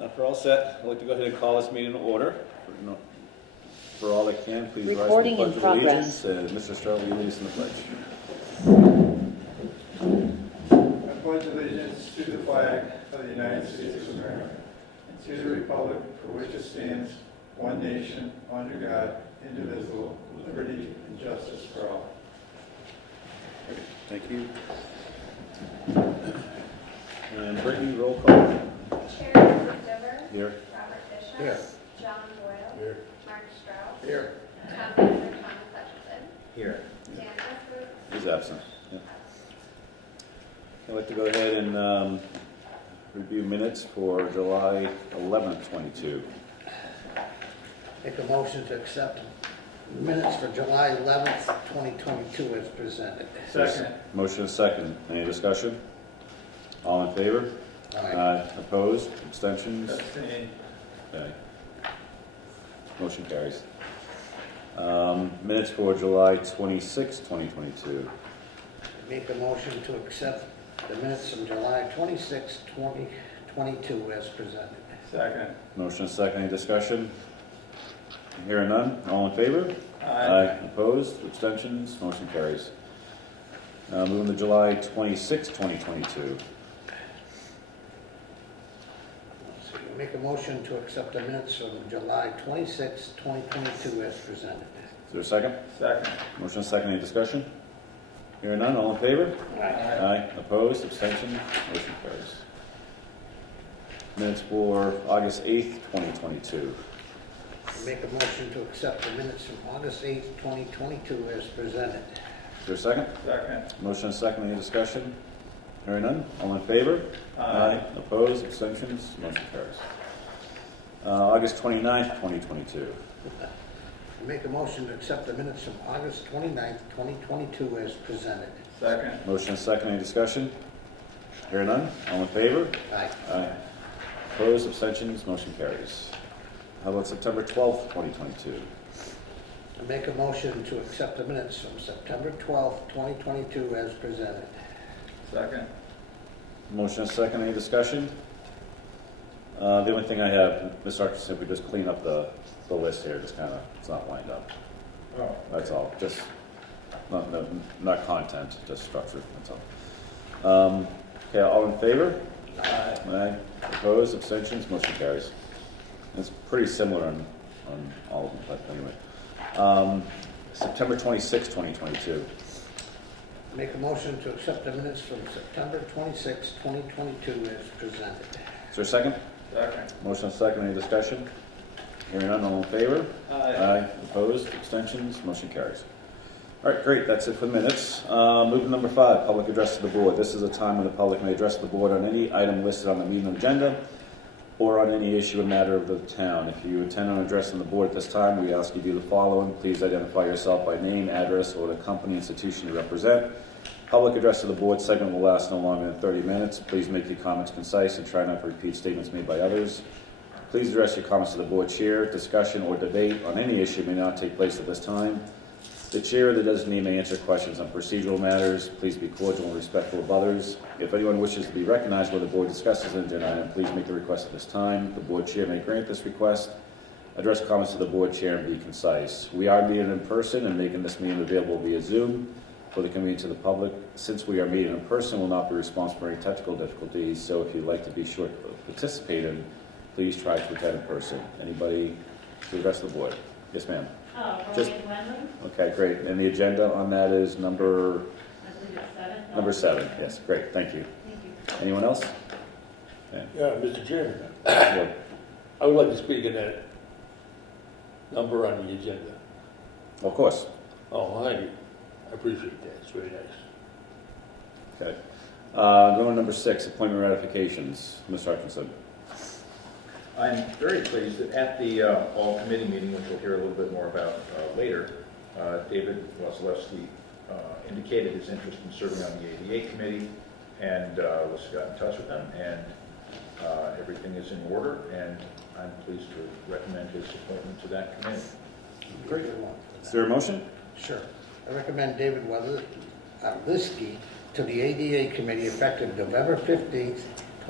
If we're all set, I'd like to go ahead and call this meeting to order. For all that can, please rise to the Recording Pledge in of progress. Allegiance. And Mr. Stroh, will you lead us in the pledge? I pledge allegiance to the flag of the United States of America and to the republic for which it stands, one nation, under God, indivisible, with liberty and justice for all. Thank you. And Brittany, roll call. Chair Dover. Here. Robert Bishop. Here. John Boyle. Here. Mark Strauss. Here. Tom Manager Thomas Hutchinson. Here. Dan Westbrook. He's absent. Yep. I'd like to go ahead and review minutes for July 11th, 22. Make a motion to accept minutes for July 11th, 2022 as presented. Second. Motion is second. Any discussion? All in favor? Aye. Opposed? Abstentions? Abstain. Okay. Motion carries. Minutes for July 26, 2022. Make a motion to accept the minutes from July 26, 2022 as presented. Second. Motion is second. Any discussion? Hearing none. All in favor? Aye. Opposed? Abstentions? Motion carries. Moving to July 26, 2022. Make a motion to accept the minutes from July 26, 2022 as presented. Is there a second? Second. Motion is second. Any discussion? Hearing none. All in favor? Aye. Opposed? Abstentions? Motion carries. Minutes for August 8th, 2022. Make a motion to accept the minutes from August 8, 2022 as presented. Is there a second? Second. Motion is second. Any discussion? Hearing none. All in favor? Opposed? Abstentions? Motion carries. August 29th, 2022. Make a motion to accept the minutes from August 29, 2022 as presented. Second. Motion is second. Any discussion? Hearing none. All in favor? Aye. Aye. Opposed? Abstentions? Motion carries. How about September 12th, 2022? Make a motion to accept the minutes from September 12, 2022 as presented. Second. Motion is second. Any discussion? The only thing I have, Ms. Archer said we just clean up the list here, just kind of, it's not lined up. Oh. That's all, just, not content, just structure, that's all. Okay, all in favor? Aye. Aye. Opposed, abstentions, motion carries. It's pretty similar on all of them, but anyway. September 26, 2022. Make a motion to accept the minutes from September 26, 2022 as presented. Is there a second? Second. Motion is second, any discussion? Hearing none, all in favor? Aye. Opposed, abstentions, motion carries. All right, great, that's it for the minutes. Move to number 5, public address to the board. This is a time when the public may address the board on any item listed on the meeting agenda or on any issue or matter of the town. If you intend on addressing the board at this time, we ask you do the following. Please identify yourself by name, address, or the company institution you represent. Public address to the board segment will last no longer than 30 minutes. Please make your comments concise and try not to repeat statements made by others. Please address your comments to the board chair. Discussion or debate on any issue may not take place at this time. The chair or the designee may answer questions on procedural matters. Please be cordial and respectful of others. If anyone wishes to be recognized when the board discusses an agenda item, please make the request at this time. The board chair may grant this request. Address comments to the board chair and be concise. We are meeting in person and making this meeting available via Zoom for the convenience of the public. Since we are meeting in person, we'll not be responsible for any technical difficulties, so if you'd like to be sure to participate in, please try to attend in person. Anybody to address the board? Yes, ma'am. Just- Okay, great. And the agenda on that is number 7. Yes, great. Thank you. Anyone else? Okay. Yeah, Mr. Chairman, Yeah. I would like to speak in that number on the agenda. Of course. Oh, thank you. I appreciate that. It's very nice. Okay. Going to number 6, appointment ratifications. Mr. Hutchinson. I'm very pleased that at the all committee meeting, which we'll hear a little bit more about later, David Wasilewski indicated his interest in serving on the ADA committee and was got in touch with them, and everything is in order, and I'm pleased to recommend his appointment to that committee. Great. Is there a motion? Sure. I recommend David Wasilewski to the ADA committee effective November 15th,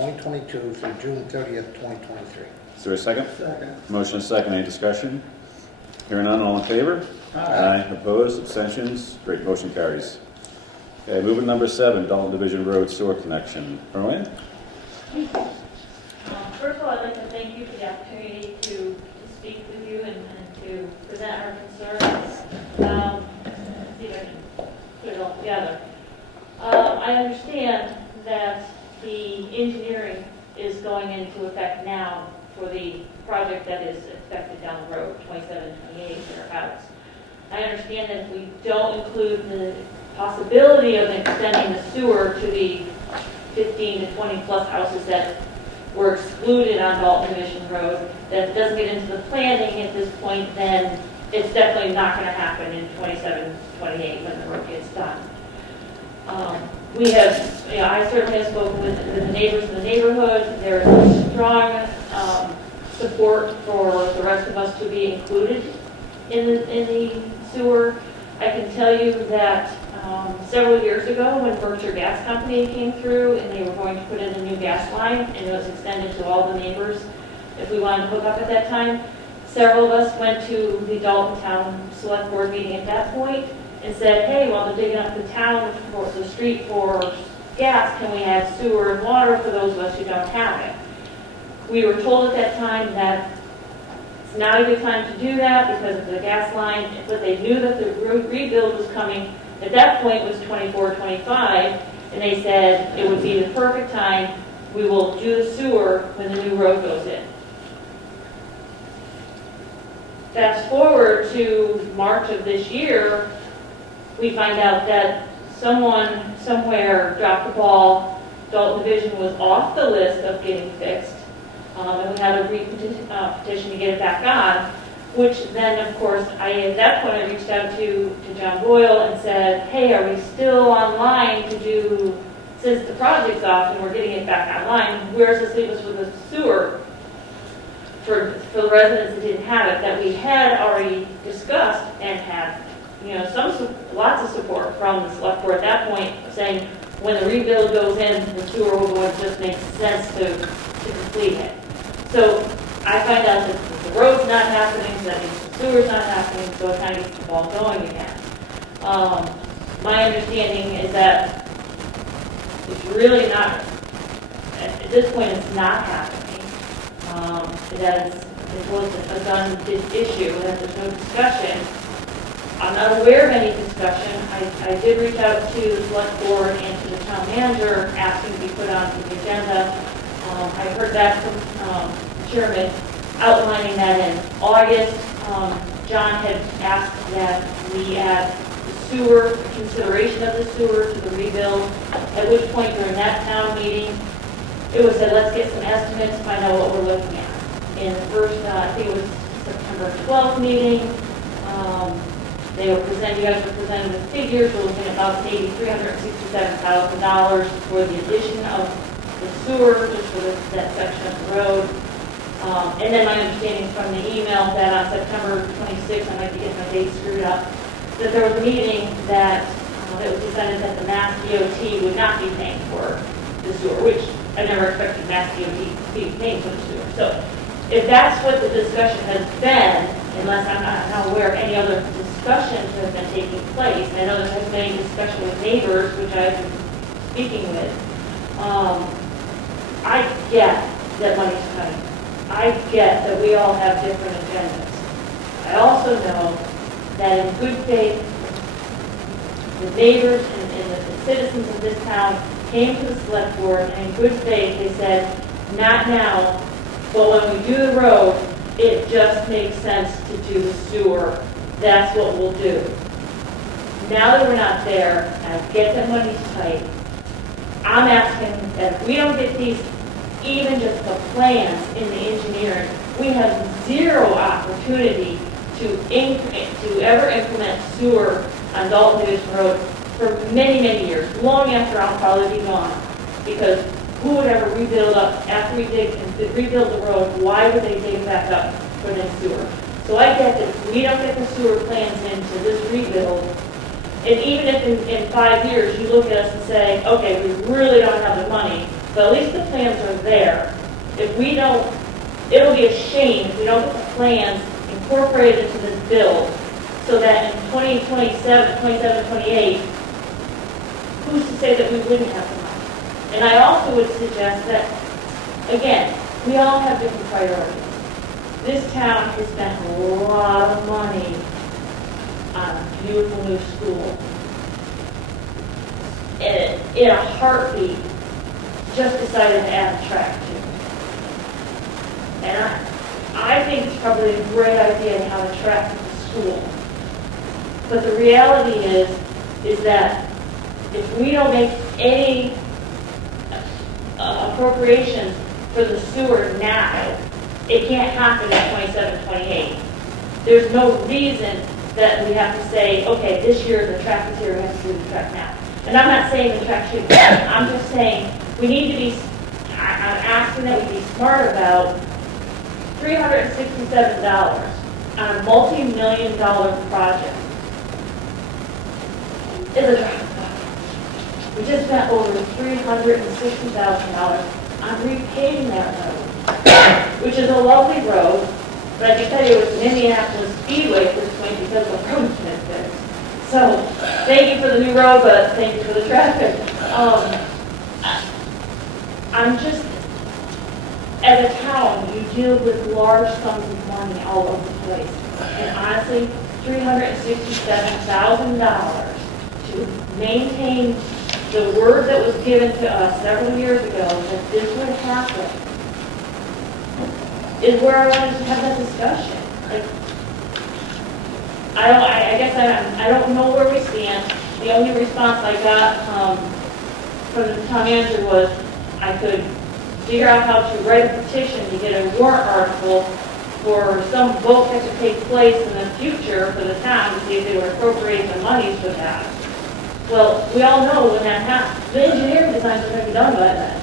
2022 through June 30th, 2023. Is there a second? Second. Motion is second. Any discussion? Hearing none, all in favor? Aye. Opposed, abstentions? Great, motion carries. Okay, moving to number 7, Dalton Division Road Sewer Connection. Erwin? First of all, I'd like to thank you for the opportunity to speak with you and to present our concerns. See if I can put it all together. I understand that the engineering is going into effect now for the project that is expected down the road, 27, 28, thereabouts. I understand that if we don't include the possibility of extending the sewer to the 15 to 20 plus houses that were excluded on Dalton Division Road, that if it doesn't get into the planning at this point, then it's definitely not going to happen in 27, 28 when the road gets done. We have, I certainly have spoken with the neighbors in the neighborhood. There is strong support for the rest of us to be included in the sewer. I can tell you that several years ago when Berkshire Gas Company came through and they were going to put in a new gas line and it was extended to all the neighbors if we wanted to hook up at that time, several of us went to the Dalton Town Select Board meeting at that point and said, hey, while they're digging up the town for the street for gas, can we have sewer and water for those of us who don't have it? We were told at that time that it's not a good time to do that because of the gas line, but they knew that the rebuild was coming. At that point it was 24, 25, and they said it would be the perfect time. We will do the sewer when the new road goes in. Fast forward to March of this year, we find out that someone somewhere dropped the ball. Dalton Division was off the list of getting fixed, and we had a petition to get it back on, which then, of course, at that point, I reached out to John Boyle and said, hey, are we still online to do, since the project's off and we're getting it back online, where's this leave us with the sewer for the residents that didn't have it, that we had already discussed and had, lots of support from the select board at that point, saying when the rebuild goes in, the sewer will go in, it just makes sense to complete it. So I find out that the road's not happening, that means the sewer's not happening, so it kind of gets the ball going again. My understanding is that it's really not, at this point, it's not happening. That it was a done issue, that there's no discussion. I'm not aware of any discussion. I did reach out to the select board and to the town manager asking to be put on the agenda. I heard back from the chairman outlining that in August. John had asked that we add the sewer, consideration of the sewer to the rebuild, at which point during that town meeting, it was said, let's get some estimates, find out what we're looking at. In the first, I think it was September 12th meeting, you guys were presented with figures, we're looking at about maybe $367,000 for the addition of the sewer, just for that section of the road. And then my understanding from the email that on September 26th, I might be getting my dates screwed up, that there was a meeting that it was decided that the Mass DOT would not be paying for the sewer, which I never expected Mass DOT to be paying for the sewer. So if that's what the discussion has been, unless I'm not aware of any other discussions that have been taking place, I know there has been any discussion with neighbors, which I've been speaking with, I get that money's coming. I get that we all have different agendas. I also know that in good faith, the neighbors and the citizens of this town came to the select board, and in good faith, they said, not now, but when we do the road, it just makes sense to do the sewer. That's what we'll do. Now that we're not there, and I get that money's tight, I'm asking that if we don't get these, even just the plans in the engineering, we have zero opportunity to ever implement sewer on Dalton Division Road for many, many years, long after I'll probably be gone. Because who would ever rebuild up, after we dig and rebuild the road, why would they dig it back up, put in sewer? So I get that if we don't get the sewer plans into this rebuild, and even if in 5 years you look at us and say, okay, we really don't have the money, but at least the plans are there. If we don't, it'll be a shame if we don't get the plans incorporated into this bill, so that in 2027, 28, who's to say that we wouldn't have the money? And I also would suggest that, again, we all have different priorities. This town has spent a lot of money on a beautiful new school. And in a heartbeat, just decided to add a track to it. And I think it's probably a great idea to have a track at the school. But the reality is that if we don't make any appropriations for the sewer now, it can't happen in 27, 28. There's no reason that we have to say, okay, this year the track is here, we have to do the track now. And I'm not saying the track should be done. I'm just saying we need to be, I'm asking that we be smart about $367 on a multi-million-dollar project is a drop in the bucket. We just spent over $360,000 on repaving that road, which is a lovely road, but I can tell you it was an Indianapolis Speedway at this point because the road's been fixed. So, thank you for the new road, but thank you for the traffic. I'm just, as a town, you deal with large sums of money all over the place. And honestly, $367,000 to maintain the word that was given to us several years ago that this would happen is where I wanted to have that discussion. Like, I guess I don't know where we stand. The only response I got from the town manager was I could figure out how to write a petition to get a warrant article for some vote that could take place in the future for the town to see if they would appropriate the monies for that. Well, we all know when that happens, the engineering designs are going to be done by then.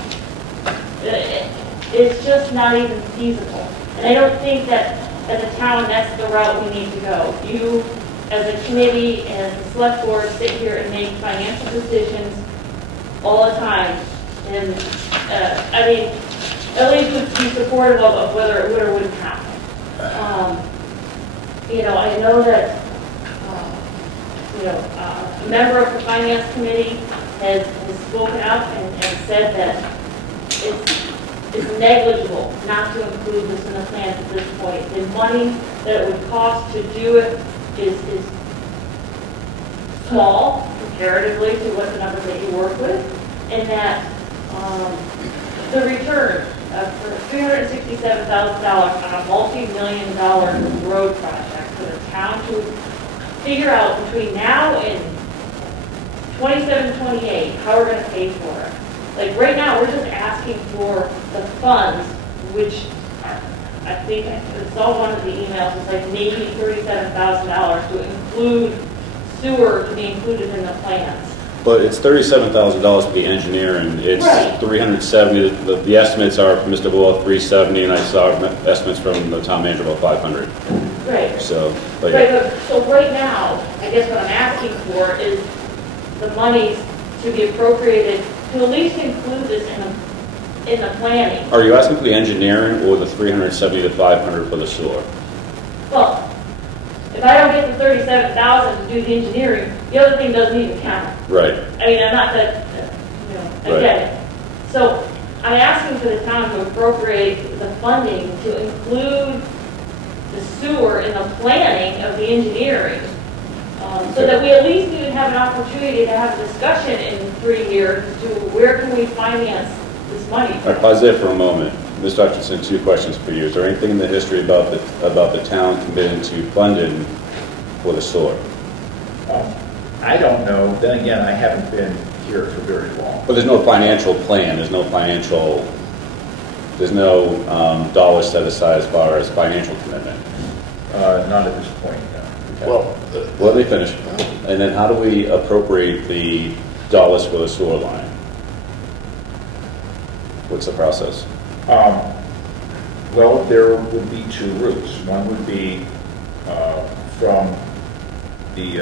It's just not even feasible. And I don't think that as a town, that's the route we need to go. You, as a committee and as a select board, sit here and make financial decisions all the time. And, I mean, at least would be supportive of whether it would or wouldn't happen. You know, I know that, a member of the finance committee has spoken up and said that it's negligible not to include this in the plans at this point. The money that it would cost to do it is small comparatively to what the numbers that you work with, and that the return for $367,000 on a multi-million-dollar road project for the town to figure out between now and 27, 28 how we're going to pay for it. Like right now, we're just asking for the funds, which I think I saw one of the emails. It's like maybe $37,000 to include sewer to be included in the plans. But it's $37,000 for the engineering. It's Right. 370. The estimates are from Mr. Boyle 370, and I saw estimates from the town manager about 500. Right. So, but Right, but so right now, I guess what I'm asking for is the monies to be appropriated to at least include this in the planning. are you asking for the engineering or the 370 to 500 for the sewer? Well, if I don't get the $37,000 to do the engineering, the other thing doesn't even count. Right. I mean, I'm not that, I Right. get it. So I'm asking for the town to appropriate the funding to include the sewer in the planning of the engineering. So that we at least even have an opportunity to have a discussion in 3 years to where can we finance this money All from? right, pause there for a moment. Ms. Hutchinson, 2 questions for you. Is there anything in the history about the town committing to funding for the sewer? I don't know. Then again, I haven't been here for very long. But there's no financial plan, there's no dollars set aside as far as financial commitment. Not at this point, no. Well, let me finish. And then how do we appropriate the dollars for the sewer line? What's the process? Well, there would be 2 routes. One would be from the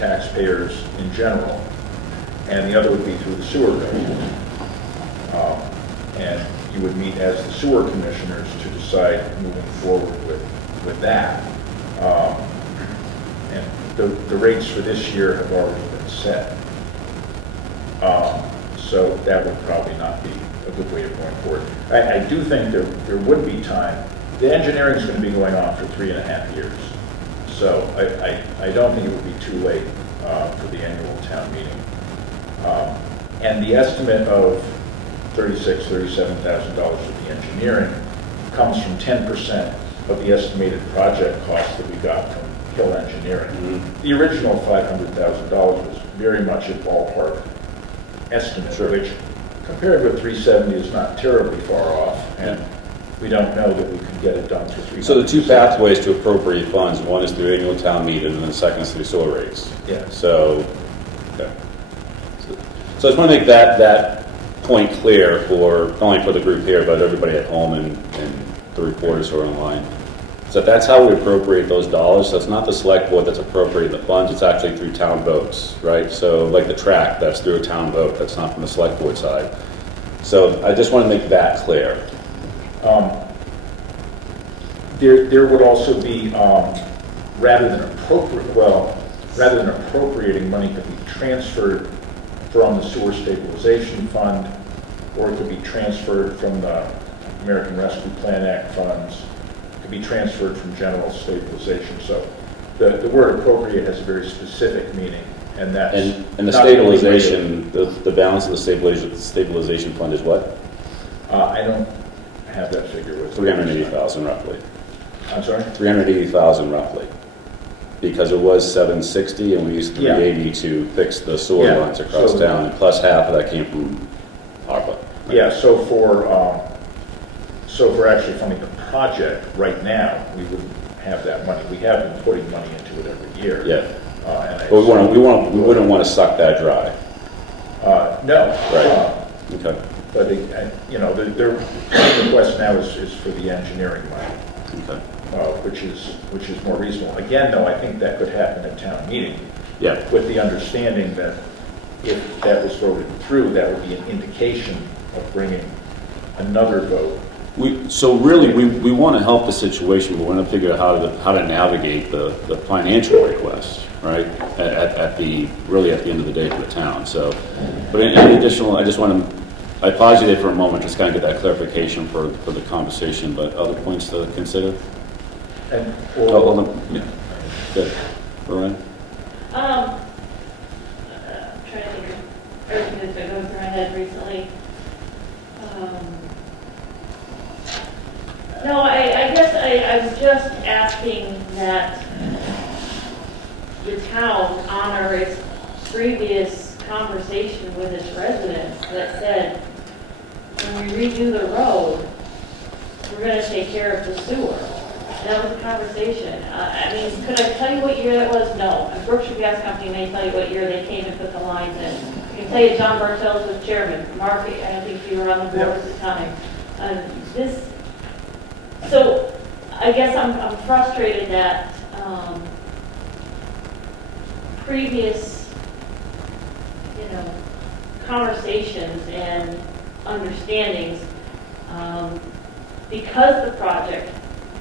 taxpayers in general, and the other would be through the sewer rate. and you would meet as the sewer commissioners to decide moving forward with that. And the rates for this year have already been set. So that would probably not be a good way of going forward. I do think there would be time. The engineering is going to be going on for 3.5 years. So I don't think it would be too late for the annual town meeting. And the estimate of $37,000 for the engineering comes from 10% of the estimated project cost that we got from Hill Engineering. Mm-hmm. The original $500,000 was very much a ballpark estimate, which compared with 370 is not terribly far off, and we don't know that we could get it done for 300. So the two pathways to appropriate funds, one is through annual town meeting, and then the second is through sewer rates. Yeah. So, okay. So I just want to make that point clear for, not only for the group here, but everybody at home and the reporters who are online. So that's how we appropriate those dollars. So it's not the select board that's appropriating the funds, it's actually through town votes, right? So like the track, that's through a town vote, that's not from the select board side. So I just want to make that clear. There would also be, rather than appropriating money to be transferred from the sewer stabilization fund, or it could be transferred from the American Rescue Plan Act funds, it could be transferred from general stabilization. So the word appropriate has a very specific meaning, and that's... And the stabilization, the balance of the stabilization fund is what? I don't have that figure with me. 380,000 roughly. I'm sorry? 380,000 roughly. Because it was 760 and we used 380 to fix the sewer Yeah. lines across So- town, and plus half of that came from ARPA. Yeah, so for actually funding the project right now, we wouldn't have that money. We have been putting money into it every year. Yeah. And I But we wouldn't want to suck that dry. no. Right. Okay. But, the request now is for the engineering money, Okay. which is more reasonable. Again, though, I think that could happen at town meeting, Yeah. with the understanding that if that was voted through, that would be an indication of bringing another vote. So really, we want to help the situation, but we want to figure out how to navigate the financial request, right? At the end of the day for the town. So, but any additional, I pause you there for a moment, just kind of get that clarification for the conversation, but other points to consider? And, Hold on. Yeah. Good. Lorraine? I'm trying to think of everything that's been going through my head recently. No, I guess I was just asking that the town honor its previous conversation with its residents that said, when we redo the road, we're going to take care of the sewer. And that was a conversation. I mean, could I tell you what year that was? No. And Berkshire Gas Company may tell you what year they came and put the lines in. I can tell you John Bartels was chairman. Mark, I don't think you were on the board at the time. So I guess I'm frustrated that previous, conversations and understandings, because the project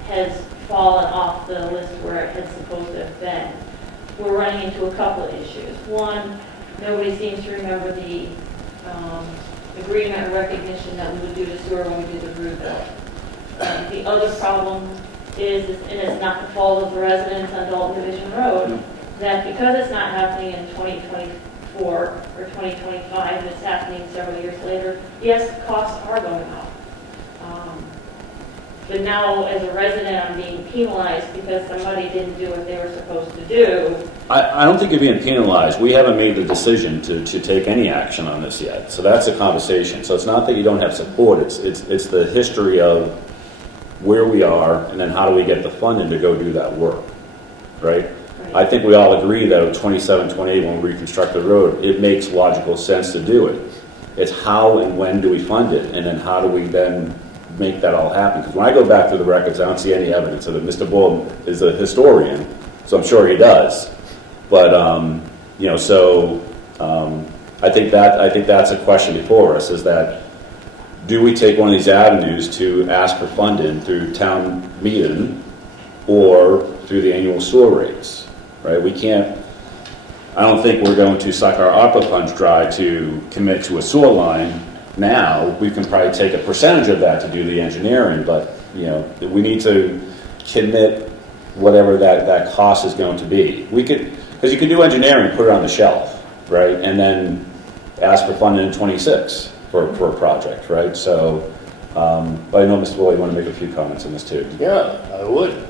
has fallen off the list where it had supposed to have been, we're running into a couple of issues. One, nobody seems to remember the agreement or recognition that we would do to sewer when we did the root bill. The other problem is, and it's not the fault of the residents on Dalton Division Road, that because it's not happening in 2024 or 2025, and it's happening several years later, yes, costs are going up. But now, as a resident, I'm being penalized because somebody didn't do what they were supposed to do. I don't think you're being penalized. We haven't made the decision to take any action on this yet. So that's a conversation. So it's not that you don't have support. It's the history of where we are and then how do we get the funding to go do that work, right? I think we all agree that at 27, 28, when we reconstruct the road, it makes logical sense to do it. It's how and when do we fund it, and then how do we then make that all happen? Because when I go back through the records, I don't see any evidence of it. Mr. Bull is a historian, so I'm sure he does. But I think that's a question before us: is that do we take one of these avenues to ask for funding through town meeting or through the annual sewer rates, right? We can't, I don't think we're going to suck our ARPA funds dry to commit to a sewer line now. We can probably take a percentage of that to do the engineering, but, you know, we need to commit whatever that cost is going to be. We could, because you can do engineering, put it on the shelf, right? And then ask for funding in 26 for a project, right? So, but I know, Mr. Boyd, you want to make a few comments on this too. Yeah, I would.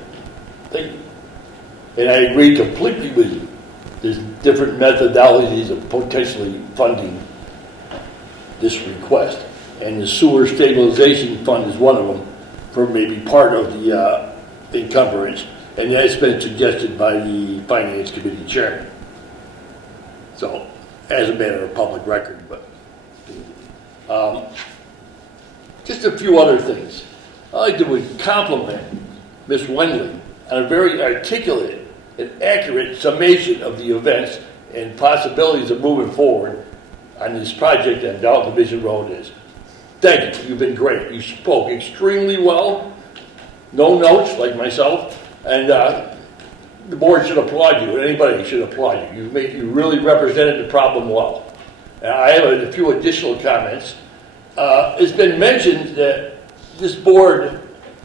And I agree completely with you. There's different methodologies of potentially funding this request. And the sewer stabilization fund is one of them for maybe part of the encumbrance. And that's been suggested by the Finance Committee Chairman. So, as a matter of public record, but just a few other things. I'd like to compliment Ms. Wendling on a very articulate and accurate summation of the events and possibilities of moving forward on this project on Dalton Division Road is. Thank you. You've been great. You spoke extremely well. No notes, like myself. And the board should applaud you. Anybody should applaud you. You really represented the problem well. I have a few additional comments. It's been mentioned that this board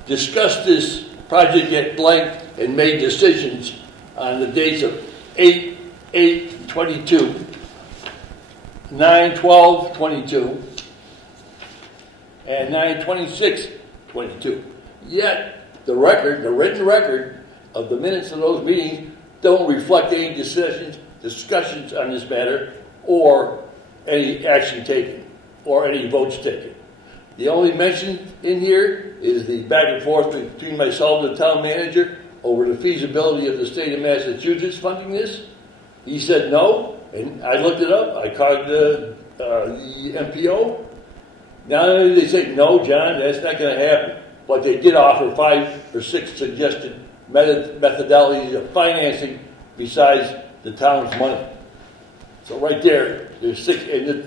discussed this project at length and made decisions on the dates of 8/8/22, 9/12/22, and 9/26/22. Yet, the written record of the minutes of those meetings don't reflect any discussions on this matter or any action taken or any votes taken. The only mention in here is the back and forth between myself and the town manager over the feasibility of the state of Massachusetts funding this. He said no, and I looked it up. I called the MPO. Not only did they say, no, John, that's not going to happen, but they did offer 5 or 6 suggested methodologies of financing besides the town's money. So right there, there's 6, and the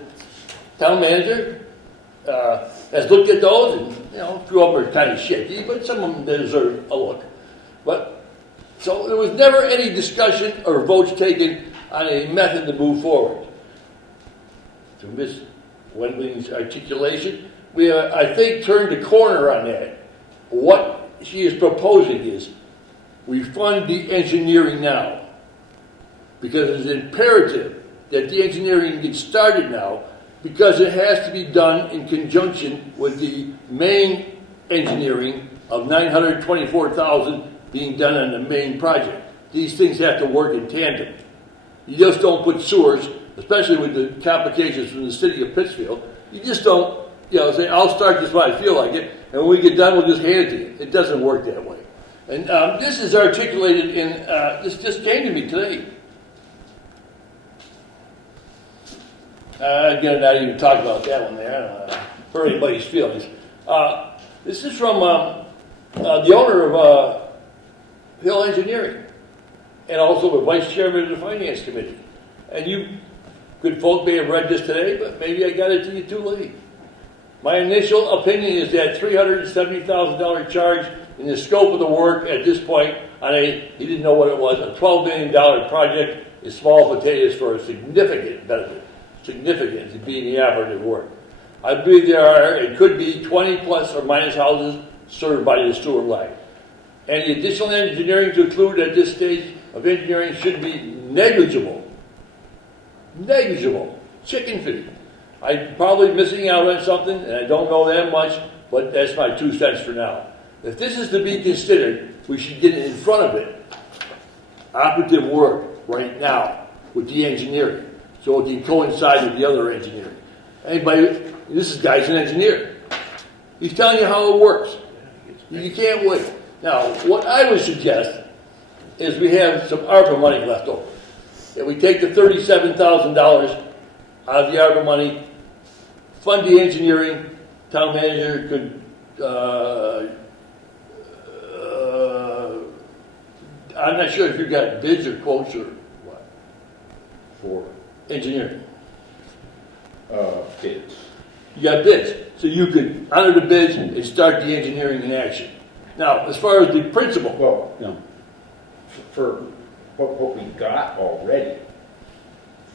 town manager has looked at those, and a few of them are kind of shaky, but some of them deserve a look. But so there was never any discussion or votes taken on a method to move forward. To Ms. Wendling's articulation, we I think turned the corner on that. What she is proposing is we fund the engineering now because it's imperative that the engineering gets started now because it has to be done in conjunction with the main engineering of $924,000 being done on the main project. These things have to work in tandem. You just don't put sewers, especially with the complications from the city of Pittsfield, you just don't, say, I'll start this when I feel like it, and when we get done, we'll just hand it to you. It doesn't work that way. And this is articulated in, this just came to me today. Again, not even talk about that one there. I don't know, hurt anybody's feelings. This is from the owner of Hill Engineering, and also the vice chairman of the finance committee. And you good folk may have read this today, but maybe I got it to you too late. My initial opinion is that $370,000 charge in the scope of the work at this point on he didn't know what it was, a $12 million project is small potatoes for a significant benefit. Significant to being the operative work. I believe it could be 20 plus or minus houses served by the sewer line. Any additional engineering to include at this stage of engineering should be negligible. Negligible. Chicken feed. I'm probably missing out on something, and I don't know that much, but that's my 2 cents for now. If this is to be considered, we should get in front of it. Operative work right now with the engineering, so it can coincide with the other engineering. Anybody, this guy's an engineer. He's telling you how it works. You can't wait. Now, what I would suggest is we have some ARPA money left over. That we take the $37,000 out of the ARPA money, fund the engineering. Town manager could, I'm not sure if you got bids or quotes or what. For Engineering. bids. You got bids. so you could honor the bids and start the engineering in action. Now, as far as the principal, Well, Yeah. for what we got already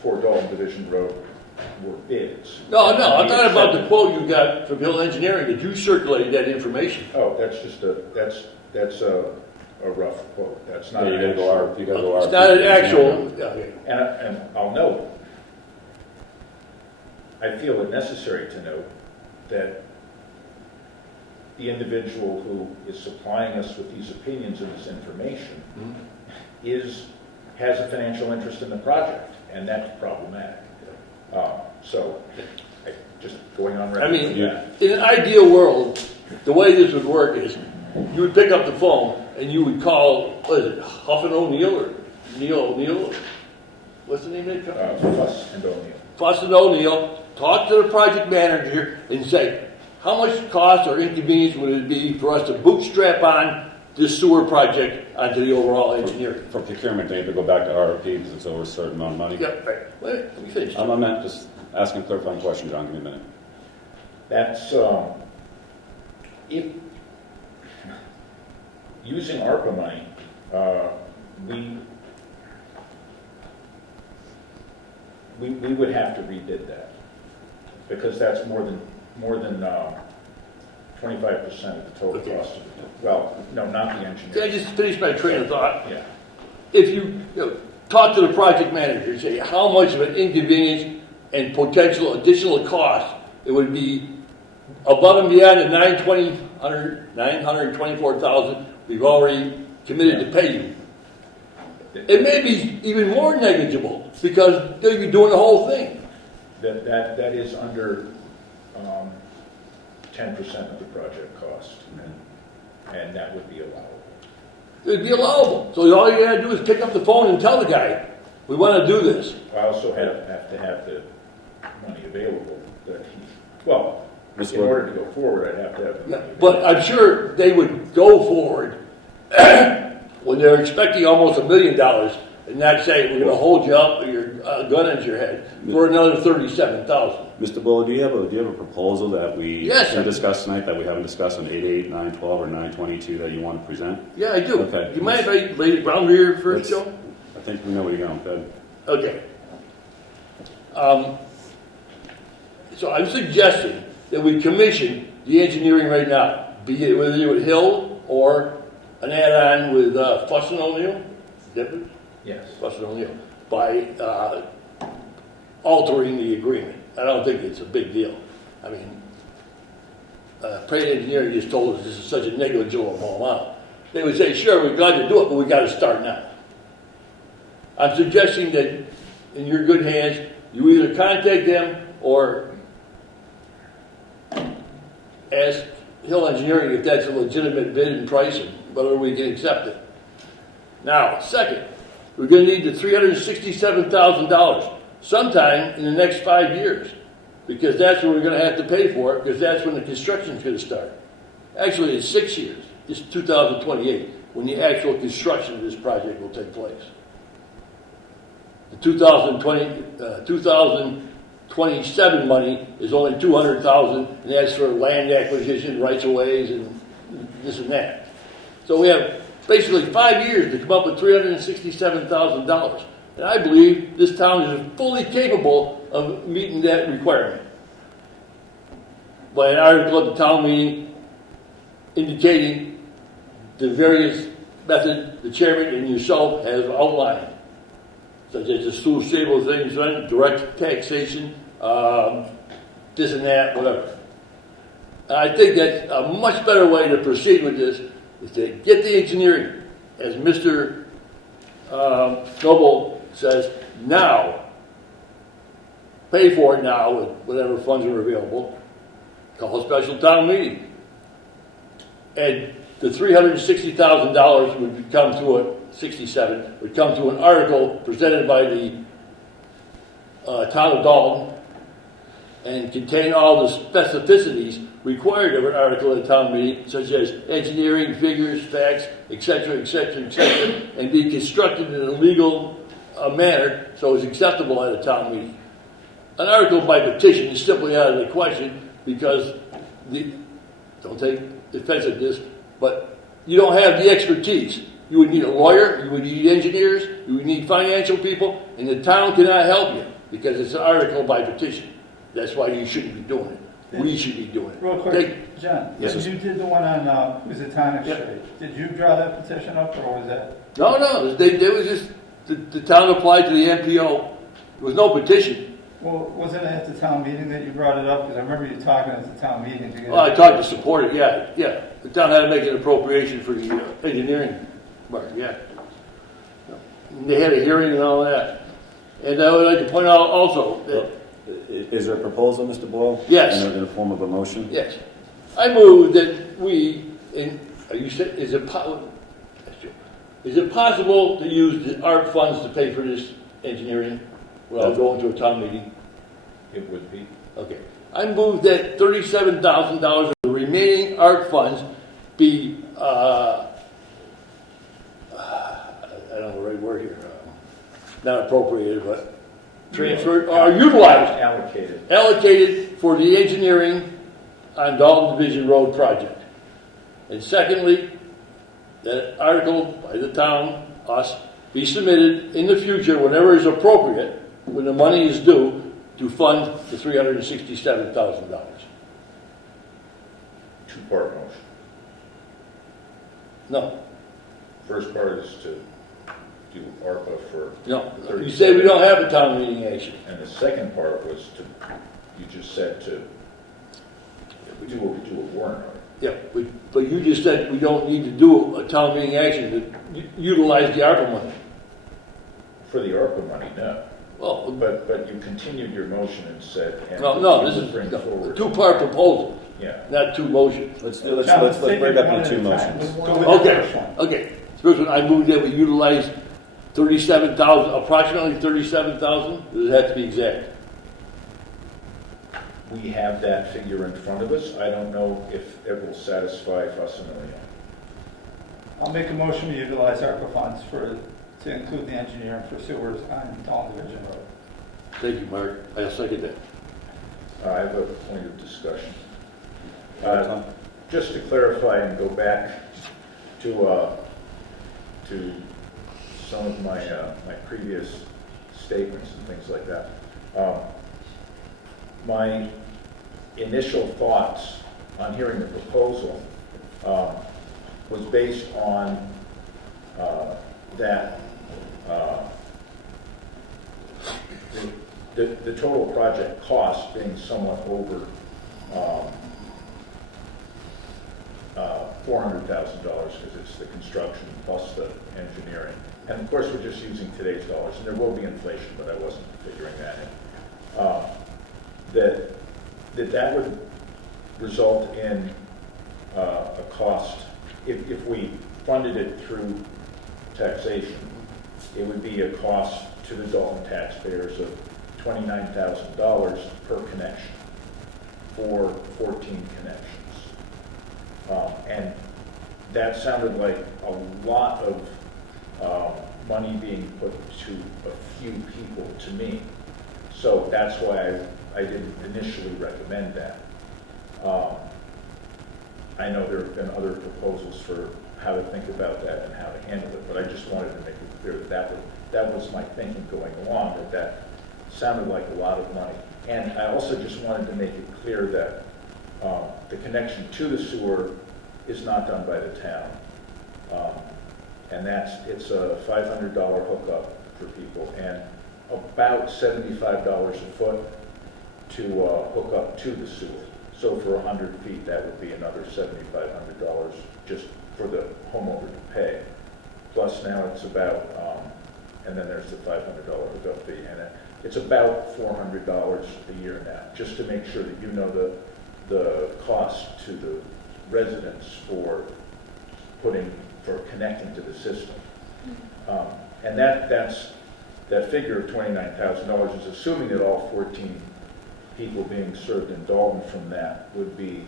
for Dalton Division Road were bids. no, I'm talking about the quote you got from Hill Engineering, that you circulated that information. Oh, that's just that's a rough quote. That's not. Yeah, you an gotta go actual- R, you gotta go It's RFP. not an actual, yeah, yeah. And I'll note, I feel it necessary to note that the individual who is supplying us with these opinions and this information has a financial interest in the project, and that's problematic. So, just going on record. I mean, Yeah. in an ideal world, the way this would work is, you would pick up the phone and you would call, what is it, Huff and O'Neill or Neil O'Neill? What's the name of the company? Fuss and O'Neill. Fuss and O'Neill, talk to the project manager and say, how much cost or inconvenience would it be for us to bootstrap on this sewer project onto the overall engineering? For procurement, they have to go back to RFP because it's over a certain amount of money. Yeah, right. Wait, let me finish. I'm not just asking a clarifying question, John, give me a minute. That's, if, using ARPA money, we would have to rebid that, because that's more than 25% of the total Okay. cost of it. Well, no, not the Can I engineer. just finish my train of thought? Yeah, If you talk to the project manager and say how much of an inconvenience and potential additional cost it would be above and beyond the 924,000 we've already committed to pay you. It may be even more negligible because they'll be doing the whole thing. that is under 10% of the project cost, and that would be allowable. It would be allowable. So all you gotta do is pick up the phone and tell the guy, we want to do this. I also have to have the money available that well, Mr. in order to go forward, I'd have to have the Yeah, money. but I'm sure they would go forward when they're expecting almost $1 million and not say, we're going to hold you up with your gun at your head for another $37,000. Mr. Bull, do you have a proposal that we Yes, should sir. discuss tonight that we haven't discussed on 8.8, 9.12, or 9.22 that you want to present? Yeah, I do. Okay. You mind if I lay the ground here first, Let's- Joe? I think we know where you're going, go ahead. Okay. So I'm suggesting that we commission the engineering right now, be it whether you with Hill or an add-on with Fuss and O'Neill, different? Yes. Fuss and O'Neill, by altering the agreement. I don't think it's a big deal. I mean, Pratt Engineering just told us this is such a negligible amount. They would say, sure, we're glad to do it, but we got to start now. I'm suggesting that in your good hands, you either contact them or ask Hill Engineering if that's a legitimate bid and price and whether we can accept it. Now, second, we're going to need the $367,000 sometime in the next 5 years, because that's when we're going to have to pay for it, because that's when the construction's going to start. Actually, it's 6 years. It's 2028 when the actual construction of this project will take place. The 2027 money is only $200,000, and that's for land acquisition, rights of ways, and this and that. So we have basically 5 years to come up with $367,000. And I believe this town is fully capable of meeting that requirement. By an article at the town meeting indicating the various methods the chairman and yourself has outlined, such as the school stable things, right? Direct taxation, this and that, whatever. And I think that's a much better way to proceed with this is to get the engineering, as Mr. Noble says, now. Pay for it now with whatever funds are available. Call a special town meeting. And the $360,000 would come through it, 67, would come through an article presented by the town of Dalton and contain all the specificities required of an article at a town meeting, such as engineering, figures, facts, etc., and be constructed in a legal manner so it's acceptable at a town meeting. An article by petition is simply out of the question because don't take offense at this, but you don't have the expertise. You would need a lawyer, you would need engineers, you would need financial people, and the town cannot help you because it's an article by petition. That's why you shouldn't be doing it. We should be doing it. Real quick, John, Yes, when sir. you did the one on, was it Tonic Yep. Street? Did you draw that petition up, or was that? No, they was just, the town applied to the MPO. There was no petition. Well, wasn't it at the town meeting that you brought it up? Because I remember you talking at the town meeting to get. Well, I talked to support it, yeah. The town had to make an appropriation for the engineering part, yeah. And they had a hearing and all that. And I would like to point out also that, Is there a proposal, Mr. Boyle? Yes. In the form of a motion? yes, I move that is it possible to use the ARP funds to pay for this engineering without going to a town meeting? It would be. Okay. I move that $37,000 of the remaining ARP funds be, I don't know the right word here, not appropriated, but transferred, or utilized, allocated for the engineering on Dalton Division Road project. And secondly, that article by the town, us, be submitted in the future whenever is appropriate, when the money is due, to fund the $367,000. Two-part motion. No, First part is to do ARPA for, no. You say we don't have a town meeting action. and the second part was to, you just said to do a warrant article. Yeah, but you just said we don't need to do a town meeting action to utilize the ARPA money. For the ARPA money, no. Well, But you continued your motion and said, and no, you this would is bring a forward. two-part proposal, Yeah. not two motions. Let's John, break take it it up one into at two a time. motions. Go with the Okay, first one. okay. First one, I move that we utilize 37,000, approximately 37,000. Does it have to be exact? We have that figure in front of us. I don't know if it will satisfy Fuss and O'Neill. I'll make a motion to utilize ARPA funds to include the engineering for sewers on Dalton Division Road. Thank you, Mark. I second that. I have a point of discussion. Tom? Just to clarify and go back to some of my previous statements and things like that. My initial thoughts on hearing the proposal was based on that the total project cost being somewhat over $400,000 because it's the construction plus the engineering. And of course, we're just using today's dollars, and there will be inflation, but I wasn't figuring that in. That would result in a cost, if we funded it through taxation, it would be a cost to the Dalton taxpayers of $29,000 per connection for 14 connections. And that sounded like a lot of money being put to a few people to me. So that's why I didn't initially recommend that. I know there have been other proposals for how to think about that and how to handle it, but I just wanted to make it clear that was my thinking going along, that sounded like a lot of money. And I also just wanted to make it clear that the connection to the sewer is not done by the town. And it's a $500 hookup for people and about $75 a foot to hook up to the sewer. So for 100 feet, that would be another $7,500 just for the homeowner to pay. Plus now it's about, and then there's the $500 hookup fee, and it's about $400 a year now, just to make sure that you know the cost to the residents for connecting to the system. And that figure of $29,000 is assuming that all 14 people being served in Dalton from that would be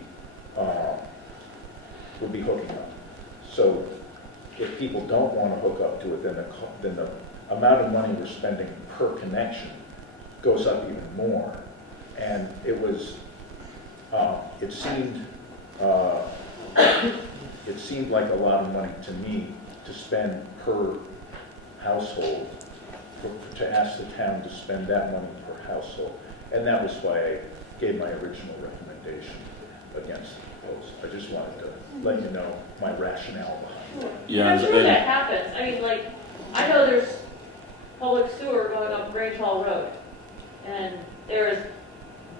hooking up. So if people don't want to hook up to it, then the amount of money we're spending per connection goes up even more. And it seemed it seemed like a lot of money to me to spend per household, to ask the town to spend that money per household. And that was why I gave my original recommendation against the proposal. I just wanted to let you know my rationale behind it. Yeah, I'm sure and- that happens. I mean, like, I know there's public sewer going up Grange Hall Road, and there is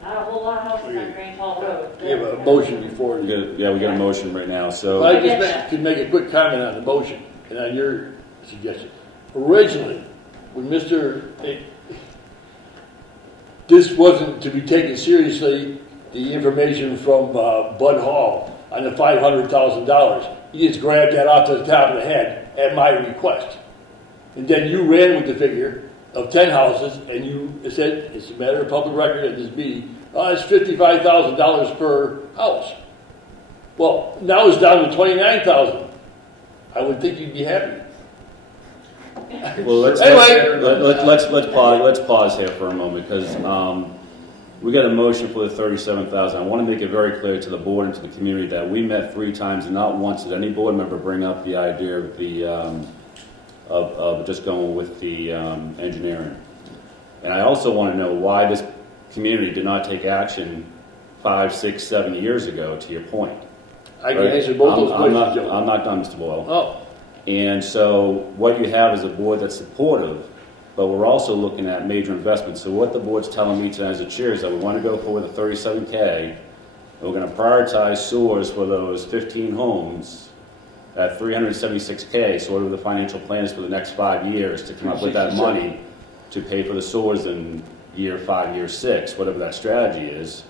not a whole lot of houses on Grange Hall Road. We have a motion before. We got a motion right now, so. I just can make a quick comment on the motion and on your suggestion. Originally, when this wasn't to be taken seriously, the information from Bud Hall on the $500,000, he just grabbed that off the top of the head at my request. And then you ran with the figure of 10 houses, and you said, it's a matter of public record at this meeting, it's $55,000 per house. Well, now it's down to $29,000. I would think you'd be happy. Well, Anyway. let's pause here for a moment, because we got a motion for the 37,000. I want to make it very clear to the board and to the community that we met 3 times, and not once did any board member bring up the idea of the of just going with the engineering. And I also want to know why this community did not take action 5, 6, 7 years ago, to your point. I can answer both those I'm questions, Joe. I'm not done, Mr. Boyle. Oh, And so what you have is a board that's supportive, but we're also looking at major investments. So what the board's telling me tonight as a chair is that we want to go forward with the 37K, and we're going to prioritize sewers for those 15 homes at 376K, so what are the financial plans for the next 5 years to come up with that money to pay for the sewers in year 5, year 6, whatever that strategy is.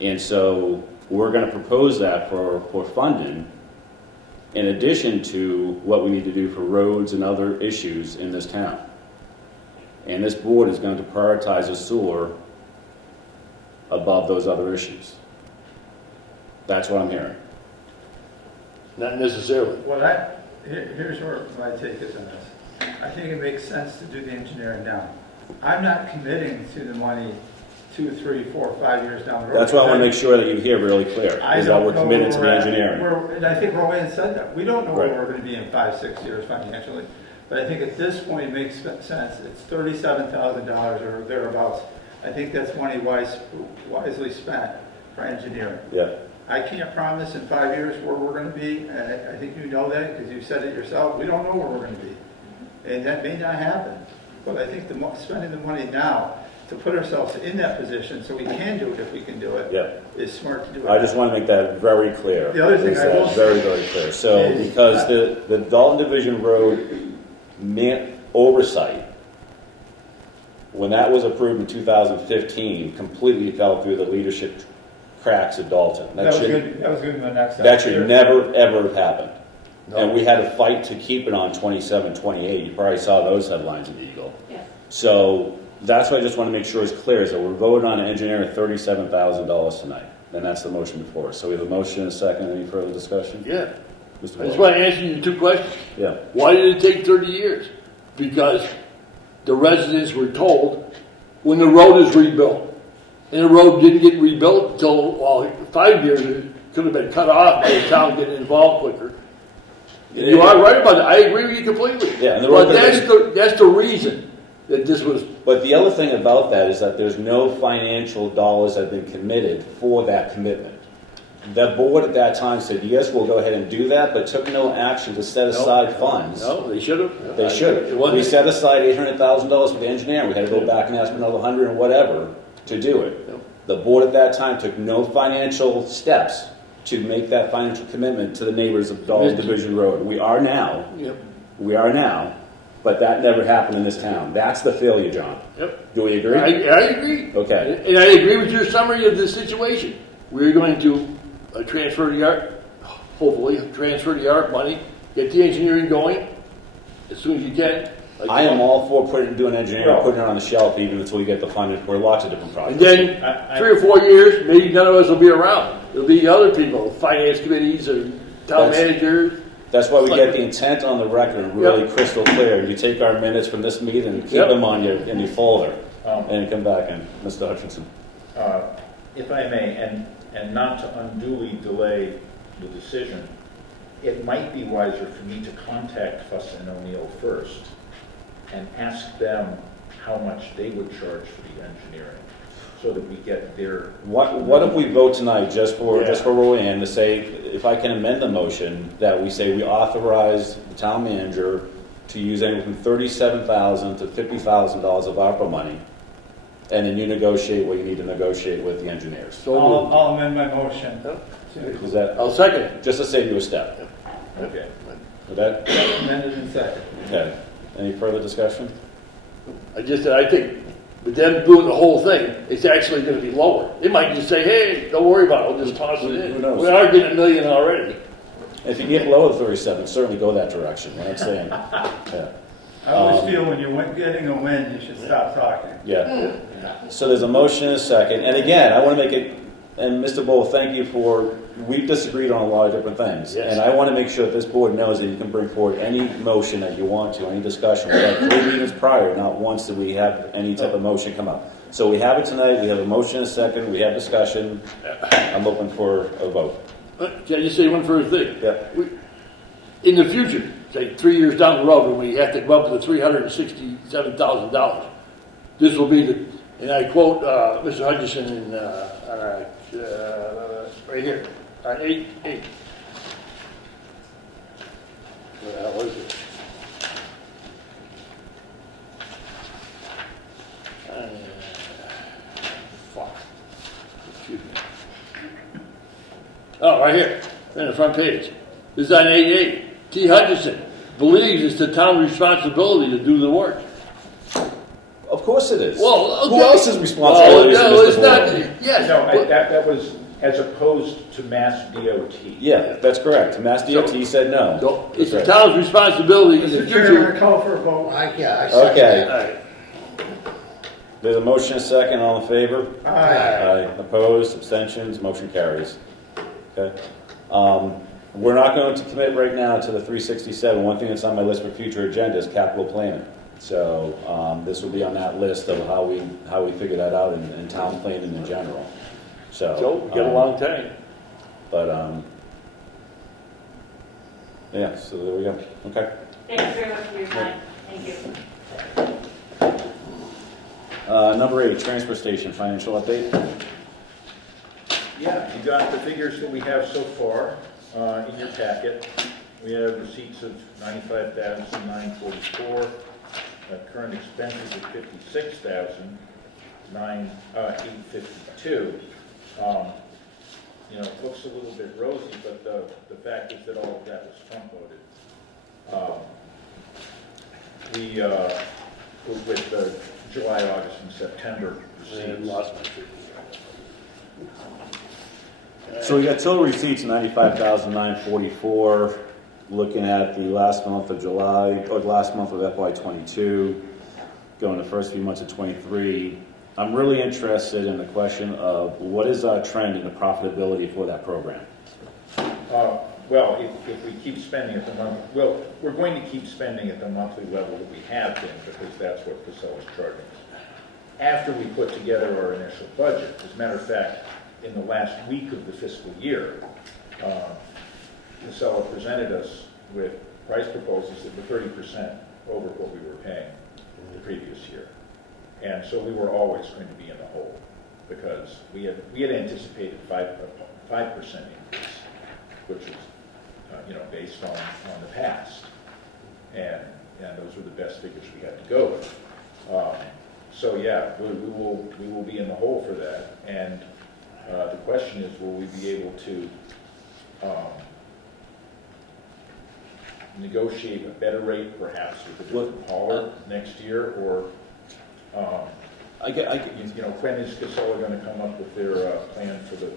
And so we're going to propose that for funding, in addition to what we need to do for roads and other issues in this town. And this board is going to prioritize the sewer above those other issues. That's what I'm hearing. not necessarily. Well, here's where my take is on this. I think it makes sense to do the engineering now. I'm not committing to the money 2, 3, 4, 5 years down the road. That's why I want to make sure that you hear really clear, is that we're committed to the engineering. And I think Rowan said that. We don't know where Right. we're going to be in 5, 6 years financially. But I think at this point it makes sense. It's $37,000 or thereabouts. I think that's money wisely spent for engineering. Yeah. I can't promise in 5 years where we're going to be, and I think you know that because you said it yourself. We don't know where we're going to be, and that may not happen. But I think spending the money now to put ourselves in that position so we can do it if we can do it is smart to do it. I just want to make that very clear. The other thing Is I that will very, say very clear. So, is because the Dalton Division Road oversight, when that was approved in 2015, completely fell through the leadership cracks at Dalton. that was good. That was good in the next. That should never, ever have happened. No. And we had a fight to keep it on 27, 28. You probably saw those headlines in the Eagle. Yes. So that's what I just want to make sure is clear, is that we're voting on an engineer at $37,000 tonight. And that's the motion before us. So we have a motion and a second. Any further discussion? Yeah. Mr. I just Wilson? want to answer you 2 questions. Yeah. Why did it take 30 years? Because the residents were told when the road is rebuilt. And the road didn't get rebuilt until, 5 years. It could have been cut off by the town getting involved quicker. And you are right about that. I agree with you completely. Yeah, and the road But could have that's the reason that this was. But the other thing about that is that there's no financial dollars that have been committed for that commitment. The board at that time said, yes, we'll go ahead and do that, but took no action to set aside funds. No, they should have. They should It have. wasn't- We set aside $800,000 for the engineering. We had to go back and ask for another 100 or whatever to do it. Yep. The board at that time took no financial steps to make that financial commitment to the neighbors of Dalton Division Road. We are now, but that never happened in this town. That's the failure, John. Yep. Do we agree? I agree. Okay. And I agree with your summary of the situation. We're going to transfer the ARP money, get the engineering going as soon as you can. I am all for doing engineering, putting it on the shelf even until we get the funding for lots of different And projects. then 3 or 4 years, maybe none of us will be around. It'll be other people, finance committees or town managers. That's why we get the intent on the record really crystal clear. You take our minutes from this meeting and keep them on in your folder, and come back and Mr. Hutchinson. If I may, and and not to unduly delay the decision, it might be wiser for me to contact Fuss and O'Neill first and ask them how much they would charge for the engineering, so that we get their... What if we vote tonight just for Roanne to say, if I can amend the motion, that we say we authorize the town manager to use anywhere from $37,000 to $50,000 of ARPA money, and then you negotiate what you need to negotiate with the engineers. So moved. I'll amend my motion. Is that, I'll second it. just to save you a step? Okay. With that? Amended and second. Okay. Any further discussion? I think with them doing the whole thing, it's actually going to be lower. They might just say, hey, don't worry about it, we'll just toss it in. Who knows? We are getting $1 million already. If you get below the 37, certainly go that direction. We're not saying, yeah. I always feel when you're getting a win, you should stop talking. Yeah. So there's a motion and a second. And again, I want to make it, and Mr. Bull, thank you for, we've disagreed on a lot of different things. Yes. And I want to make sure that this board knows that you can bring forward any motion that you want to, any discussion. We had 3 meetings prior, not once did we have any type of motion come up. So we have it tonight, we have a motion and a second, we have discussion. I'm open for a vote. Can I just say one further thing? Yeah. In the future, say 3 years down the road, when we have to come up with the $367,000, this will be the, and I quote Mr. Hutchison in right here, on 8. What the hell is it? Fuck. Excuse me. Oh, right here, in the front page. This is on 8. T. Hutchison believes it's the town's responsibility to do the work. Of course it is. Well, okay. Who else's responsibility Well, no, is it's Mr. not. Bull? Yes, No, but- that was as opposed to Mass DOT. Yeah, that's correct. Mass DOT said no. no, it's the That's right. town's responsibility in the Mr. Chairman, future. I call for a vote. I second Okay. All that. right. There's a motion and a second, all in favor? Aye. Opposed, abstentions, motion carries. Okay. We're not going to commit right now to the 367. One thing that's on my list for future agenda is capital planning. So this will be on that list of how we figure that out in town planning in general. So, we got a long time. But yeah, so there we go. Okay. Thank you very much for your time. Thank you. Number 8, transfer station financial update. Yeah, you got the figures that we have so far in your packet. We have receipts of $95,944, current expenses of $56,852. It looks a little bit rosy, but the fact is that all of that was front-loaded. With July, August, and September I receipts. lost my figure. So we got total receipts 95,944. Looking at the last month of July, or the last month of FY22, going the first few months of 23. I'm really interested in the question of what is our trend in the profitability for that program? Well, if we keep spending at the we're going to keep spending at the monthly level that we have been, because that's what Casella's charging us. After we put together our initial budget, as a matter of fact, in the last week of the fiscal year, Casella presented us with price proposals that were 30% over what we were paying the previous year. And so we were always going to be in the hole, because we had anticipated 5% increase, which was based on the past, and those were the best figures we had to go with. So yeah, we will be in the hole for that, and the question is, will we be able to negotiate a better rate, perhaps with a different hauler next year, or when is Casella going to come up with their plan for the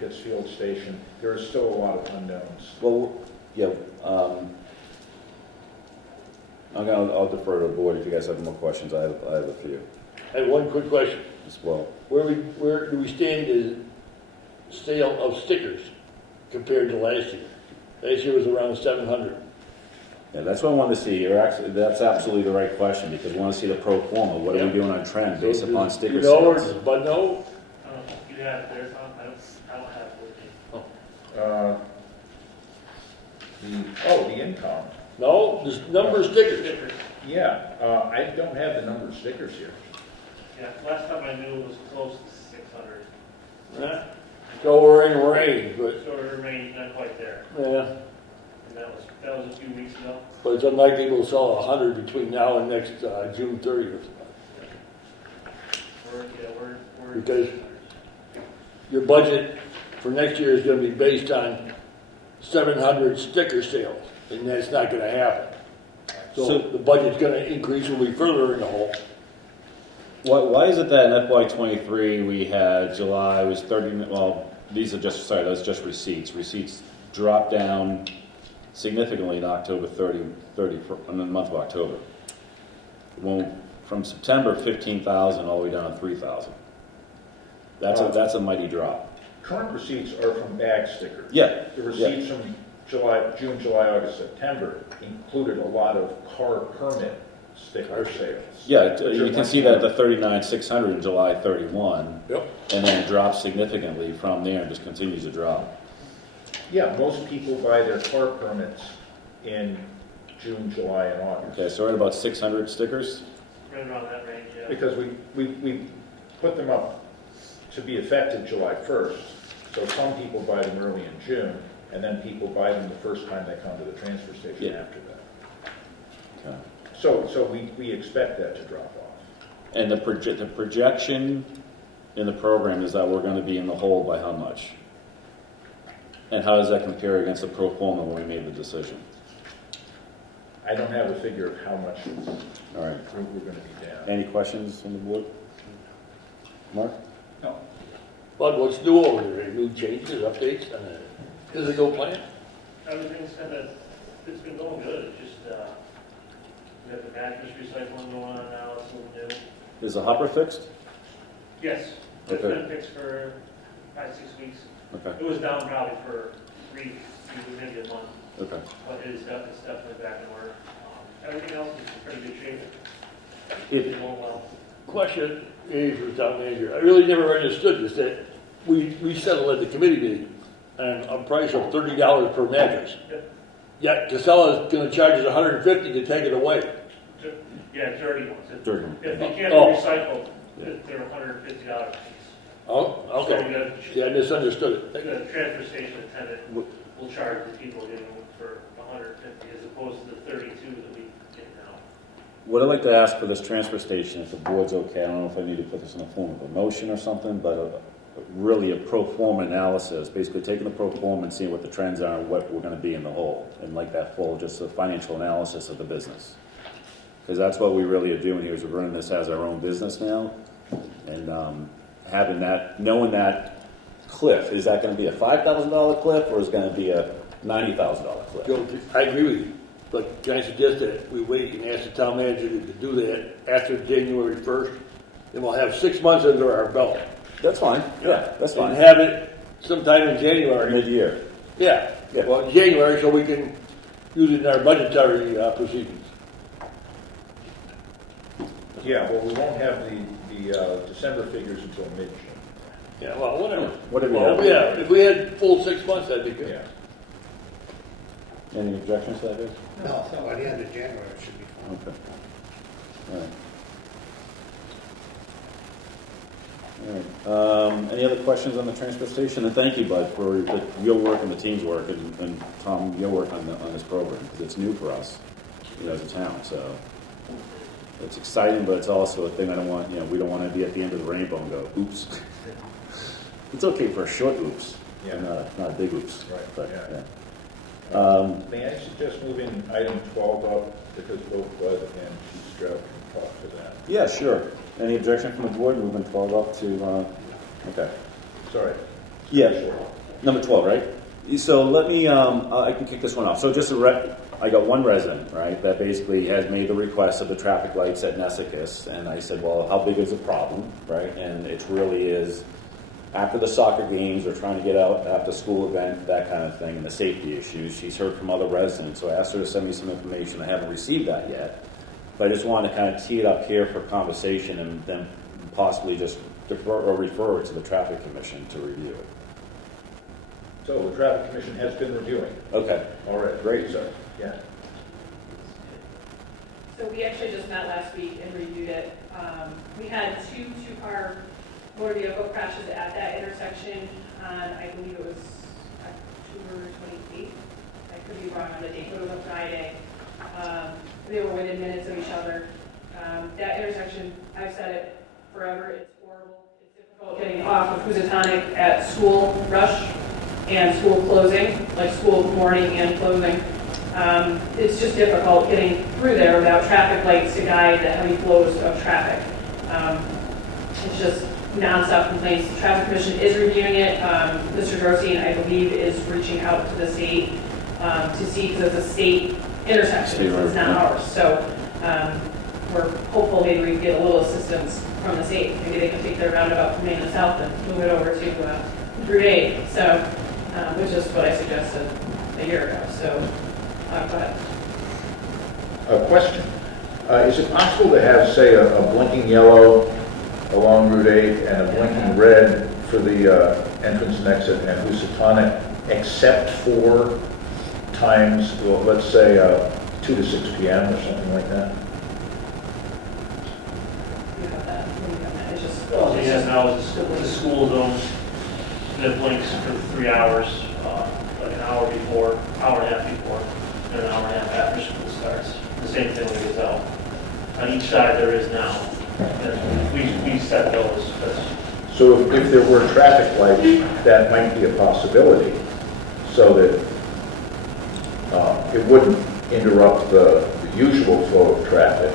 Pittsfield station? There are still a lot of unknowns. Well, yeah, I'll defer to the board if you guys have more questions. I have a few I have one quick question. as well. Where do we stand in sale of stickers compared to last year? Last year was around 700. Yeah, that's what I wanted to see. That's absolutely the right question, because we want to see the pro forma. What are we doing on trend based upon sticker Or sales? does Bud know? Yeah, there's I don't The income. No, this number of stickers. Yeah, I don't have the number of stickers here. Yeah, last time I knew it was close to 600, Yeah. So we're in range, but, so it remained not quite there. yeah, And that was a few weeks ago. but it's unlikely we'll sell 100 between now and next June 30th. We're Because your budget for next year is gonna be based on 700 sticker sales, and that's not gonna happen. So So- the budget's gonna increase when we further in the hole. Why is it that in FY '23 we had July was 30, well, these are just, sorry, those are just receipts. Receipts dropped down significantly in October 30, in the month of October. Well, from September, 15,000 all the way down to 3,000. That's a mighty drop. Current receipts are from bag stickers. Yeah, The receipts from June, July, August, September included a lot of car permit sticker sales. yeah, you can see that at the 39,600 in July 31, Yep. and then it drops significantly from there and just continues to drop. Yeah, most people buy their car permits in June, July, and August. Okay, so we're at about 600 stickers? right around that range, yeah. Because we put them up to be effective July 1st. So some people buy them early in June, and then people buy them the first time they come to the transfer station Yeah. after that. Okay. So we expect that to drop off. And the projection in the program is that we're going to be in the hole by how much? And how does that compare against the pro forma when we made the decision? I don't have a figure of how much All right. we're going to be down. Any questions from the board? Mark? No. Bud, what's new over there? Any new changes, updates on the physical plan? Everything's it's been going good, it's just, we have the mattress recycling going on now, it's a little new. Is the hopper fixed? Yes, it's Okay. been fixed for 5-6 weeks. Okay, It was down probably for 3, maybe a month, okay. but it's definitely back in order. Everything else is in pretty good shape. It, It's going well. Question is for town manager. I really never understood this, that we settled at the committee meeting on a price of $30 per mattress. Yep. Yet Casella is gonna charge us $150 to take it away. Yeah, dirty ones. Dirty ones. If they can't be Oh. recycled, they're $150 a piece. Oh, So we okay. got- Yeah, I misunderstood it. The transfer station attendant will charge the people getting them for $150 as opposed to the 32 that we get now. what I'd like to ask for this transfer station, if the board's okay, I don't know if I need to put this in the form of a motion or something, but really a pro forma analysis, basically taking the pro forma and seeing what the trends are and what we're going to be in the hole, and like that full, just a financial analysis of the business. Because that's what we really are doing here, is we're running this as our own business now, and having that, knowing that cliff, is that going to be a $5,000 cliff, or is it going to be a $90,000 cliff? Joe, I agree with you, but can I suggest that we wait and ask the town manager to do that after January 1st? Then we'll have 6 months under our belt. That's fine, yeah, that's And fine. have it sometime in January. Mid-year. Yeah, Yeah. well, January, so we can use it in our budgetary proceedings. Yeah, well, we won't have the December figures until mid-June. Yeah, well, whatever. Whatever you Well, have. yeah, if we had full 6 months, that'd be good. Yeah. Any objections to that, Dave? No, by the end of January, it should be fine. Okay. All right. All right. Any other questions on the transfer station? And thank you, Bud, for your work and the team's work, and Tom, your work on this program, because it's new for us, as a town. So it's exciting, but it's also a thing I don't want. We don't want to be at the end of the rainbow and go, "Oops." It's okay for a short oops, Yeah. not a big oops. Right, But, yeah. yeah. May I suggest moving item 12 up, because both Bud and Chief Stroud can talk to that? Yeah, sure. Any objection from the board? Moving 12 up to, okay. Sorry. Yeah, Sure. number 12, right? So let me, I can kick this one off. So just I got one resident, right, that basically has made the request of the traffic lights at Nessicus, and I said, well, how big is the problem, right? And it really is, after the soccer games, or trying to get out after school event, that kind of thing, and the safety issues. She's heard from other residents, so I asked her to send me some information. I haven't received that yet, but I just want to kind of tee it up here for conversation, and then possibly just defer or refer it to the traffic commission to review it. So the traffic commission has been reviewing. Okay, All right. great, sir. Yeah. So we actually just met last week and reviewed it. We had two-car motor vehicle crashes at that intersection on, I believe it was October 28th. I could be wrong on the date, but it was a Friday. They were within minutes of each other. That intersection, I've said it forever, it's horrible. It's difficult getting off of Housatonic at school rush and school closing, like school morning and closing. It's just difficult getting through there without traffic lights to guide the heavy flows of traffic. It's just nonstop complaints. The Traffic Commission is reviewing it. Mr. Dorstein, I believe, is reaching out to the state to see, because it's a state intersection, State road, it's not yeah. ours. So we're hopeful maybe we can get a little assistance from the state. Maybe they can take their roundabout from Main to South and move it over to Route 8. So, which is what I suggested a year ago. So, go ahead. A question. Is it possible to have, say, a blinking yellow along Route 8 and a blinking red for the entrance and exit at Housatonic, except for times, well, let's say 2 to 6 p.m. or something like that? You have that. You have that. It's just, Well, he has now is the school zone that blinks for 3 hours, like an hour before, hour and a half before, and an hour and a half after school starts. The same thing with Gazelle. On each side there is now. And we set those. So if there were traffic lights, that might be a possibility, so that it wouldn't interrupt the usual flow of traffic.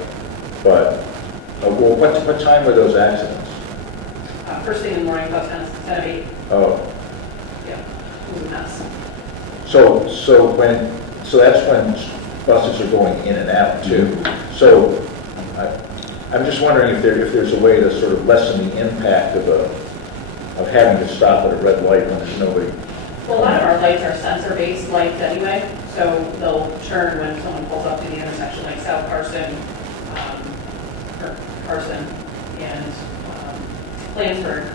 But, well, what time were those accidents? first thing in the morning, about 10 of 8. Oh, Yeah, it was a mess. so that's when buses are going in and out too. So I'm just wondering if there's a way to sort of lessen the impact of having to stop at a red light when there's nobody. Well, a lot of our lights are sensor-based lights anyway, so they'll turn when someone pulls up to the intersection, like South Carson, or Carson, and Lansford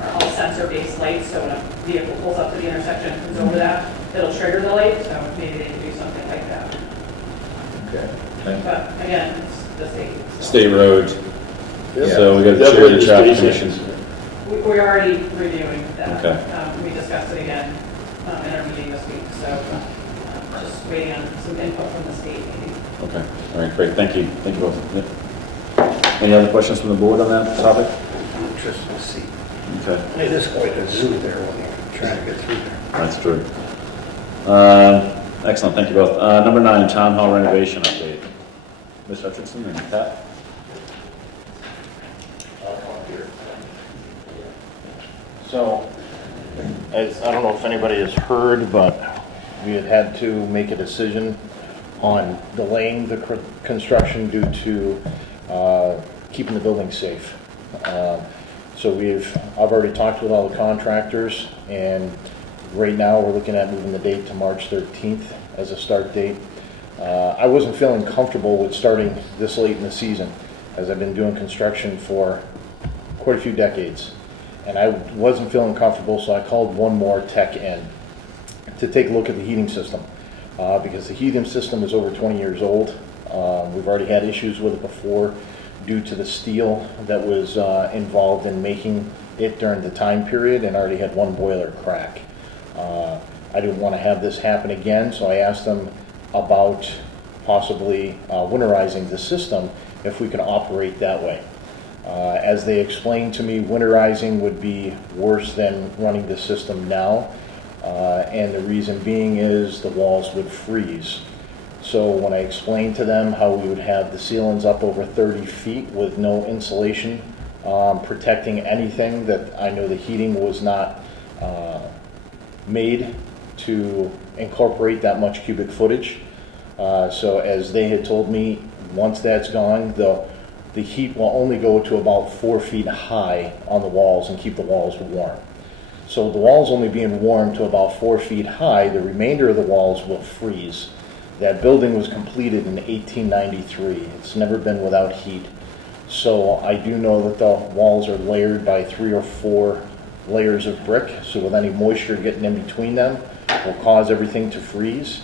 are all sensor-based lights, so when a vehicle pulls up to the intersection and comes over that, it'll trigger the light, so maybe they can do something like that. Okay, thank you. But again, it's the state. State road, Yeah. so we got to Definitely share the the traffic state commission. We're already reviewing that. Okay. We discussed it again in our meeting this week, so just waiting on some input from the state maybe. Okay, all right, great, thank you both. Yep. Any other questions from the board on that topic? Interesting to see. Okay, They just go like a zoo there when you're trying to get through there. that's true. Excellent, thank you both. Number 9, town hall renovation update. Ms. Hutchinson and Pat? So, as, I don't know if anybody has heard, but we had to make a decision on delaying the construction due to keeping the building safe. So I've already talked with all the contractors, and right now we're looking at moving the date to March 13th as a start date. I wasn't feeling comfortable with starting this late in the season, as I've been doing construction for quite a few decades. And I wasn't feeling comfortable, so I called one more tech in to take a look at the heating system. Because the heating system is over 20 years old. We've already had issues with it before due to the steel that was involved in making it during the time period, and already had one boiler crack. I didn't want to have this happen again, so I asked them about possibly winterizing the system if we could operate that way. As they explained to me, winterizing would be worse than running the system now, and the reason being is the walls would freeze. So when I explained to them how we would have the ceilings up over 30 feet with no insulation protecting anything, that I know the heating was not made to incorporate that much cubic footage. So as they had told me, once that's gone, the heat will only go to about 4 feet high on the walls and keep the walls warm. So the walls only being warm to about 4 feet high, the remainder of the walls will freeze. That building was completed in 1893. It's never been without heat. So I do know that the walls are layered by 3 or 4 layers of brick, so with any moisture getting in between them will cause everything to freeze.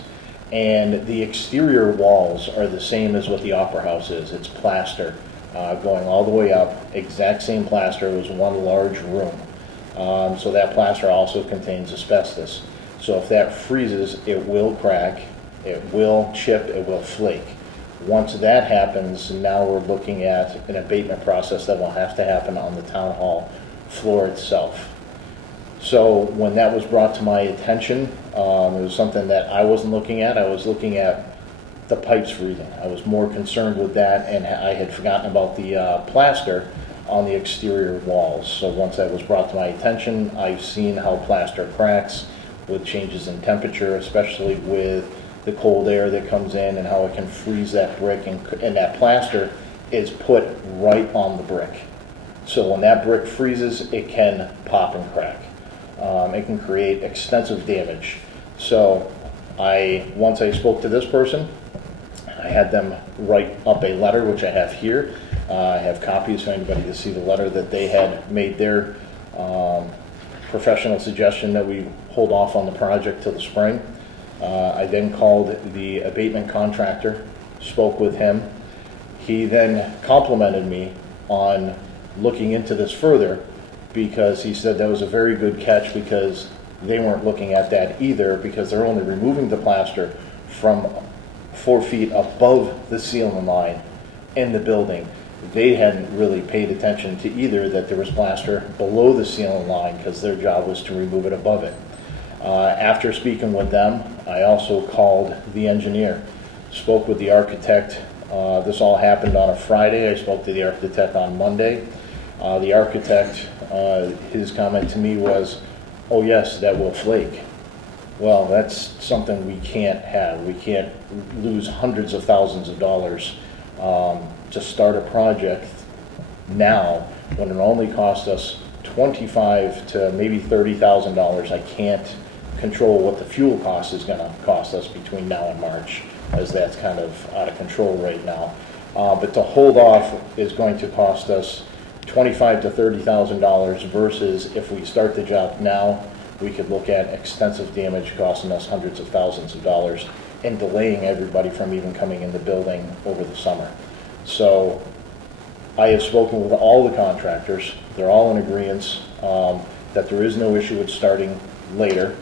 And the exterior walls are the same as what the Opera House is. It's plaster going all the way up, exact same plaster. It was one large room. So that plaster also contains asbestos. So if that freezes, it will crack, it will chip, it will flake. Once that happens, now we're looking at an abatement process that will have to happen on the town hall floor itself. So when that was brought to my attention, it was something that I wasn't looking at. I was looking at the pipes freezing. I was more concerned with that, and I had forgotten about the plaster on the exterior walls. So once that was brought to my attention, I've seen how plaster cracks with changes in temperature, especially with the cold air that comes in, and how it can freeze that brick, and that plaster is put right on the brick. So when that brick freezes, it can pop and crack. It can create extensive damage. So once I spoke to this person, I had them write up a letter, which I have here. I have copies for anybody to see the letter that they had made their professional suggestion that we hold off on the project till the spring. I then called the abatement contractor, spoke with him. He then complimented me on looking into this further, because he said that was a very good catch, because they weren't looking at that either, because they're only removing the plaster from 4 feet above the ceiling line in the building. They hadn't really paid attention to either that there was plaster below the ceiling line, because their job was to remove it above it. After speaking with them, I also called the engineer, spoke with the architect. This all happened on a Friday. I spoke to the architect on Monday. The architect, his comment to me was, "Oh yes, that will flake." Well, that's something we can't have. We can't lose hundreds of thousands of dollars to start a project now when it only cost us $25,000 to maybe $30,000. I can't control what the fuel cost is going to cost us between now and March, as that's kind of out of control right now. But to hold off is going to cost us $25,000 to $30,000 versus if we start the job now, we could look at extensive damage costing us hundreds of thousands of dollars and delaying everybody from even coming in the building over the summer. So I have spoken with all the contractors. They're all in agreement that there is no issue with starting later.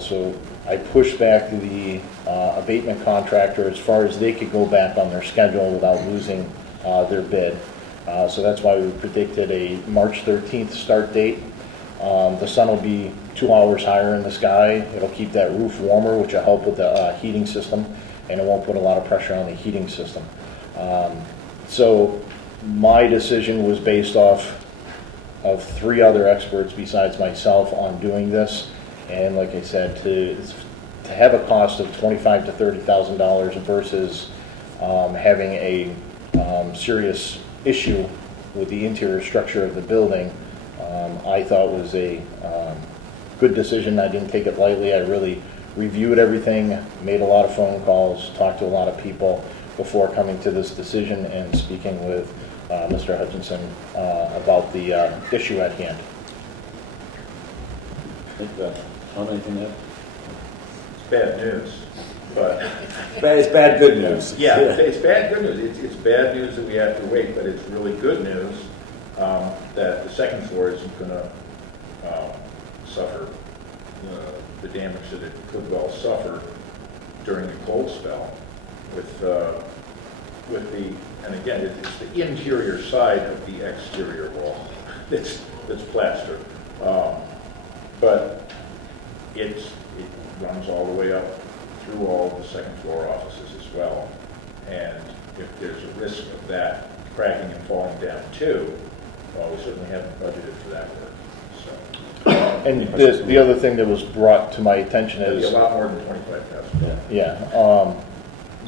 So I pushed back the abatement contractor as far as they could go back on their schedule without losing their bid. So that's why we predicted a March 13th start date. The sun will be 2 hours higher in the sky. It'll keep that roof warmer, which will help with the heating system, and it won't put a lot of pressure on the heating system. So my decision was based off of 3 other experts besides myself on doing this. And like I said, to have a cost of $25,000 to $30,000 versus having a serious issue with the interior structure of the building, I thought was a good decision. I didn't take it lightly. I really reviewed everything, made a lot of phone calls, talked to a lot of people before coming to this decision and speaking with Mr. Hutchinson about the issue at hand. Anything there? It's bad news, but, It's bad good news. yeah, it's bad good news. It's bad news that we have to wait, but it's really good news that the second floor isn't going to suffer the damage that it could well suffer during the cold spell with the, and again, it's the interior side of the exterior wall that's plaster. But it runs all the way up through all the second floor offices as well. And if there's a risk of that cracking and falling down too, well, we certainly haven't budgeted for that work. So And the other thing that was brought to my attention it'll be is, a lot more than 25,000. yeah,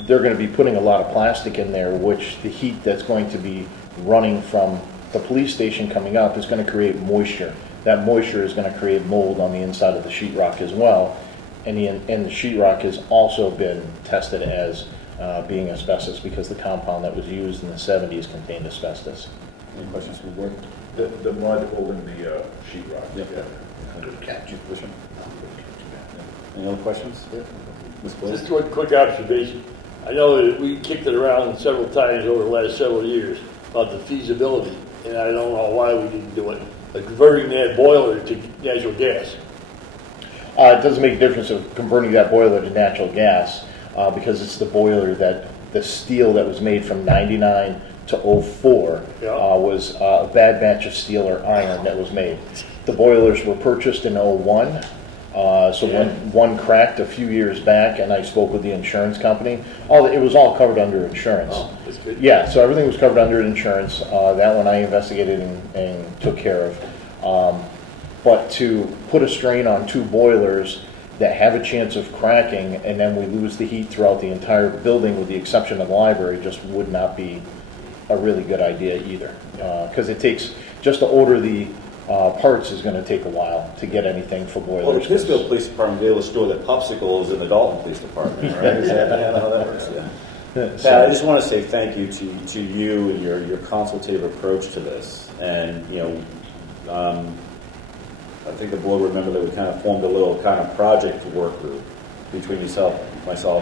they're going to be putting a lot of plastic in there, which the heat that's going to be running from the police station coming up is going to create moisture. That moisture is going to create mold on the inside of the sheetrock as well. And the sheetrock has also been tested as being asbestos because the compound that was used in the 70s contained asbestos. Any questions from the board? The mud holding the sheet rock. Yep. Yeah. Good catch. Any other questions? Ms. Blair? Just one quick observation. I know that we kicked it around several times over the last several years about the feasibility, and I don't know why we didn't do it, like converting that boiler to natural gas. It doesn't make a difference of converting that boiler to natural gas because it's the boiler the steel that was made from 99 to 04 Yeah. was a bad batch of steel or iron that was made. The boilers were purchased in 01. So Yeah. one cracked a few years back, and I spoke with the insurance company. It was all covered under insurance. Oh, that's good. Yeah, so everything was covered under insurance. That one I investigated and took care of. But to put a strain on two boilers that have a chance of cracking, and then we lose the heat throughout the entire building with the exception of the library, just would not be a really good idea either. Because it takes, just to order the parts is going to take a while to get anything for boilers. Well, the Pittsfield Police Department will be able to store the popsicles in the Dalton Police Department, right? Is that how that works? Yeah. Pat, I just want to say thank you to you and your consultative approach to this. And, I think the board would remember that we kind of formed a little kind of project work group between myself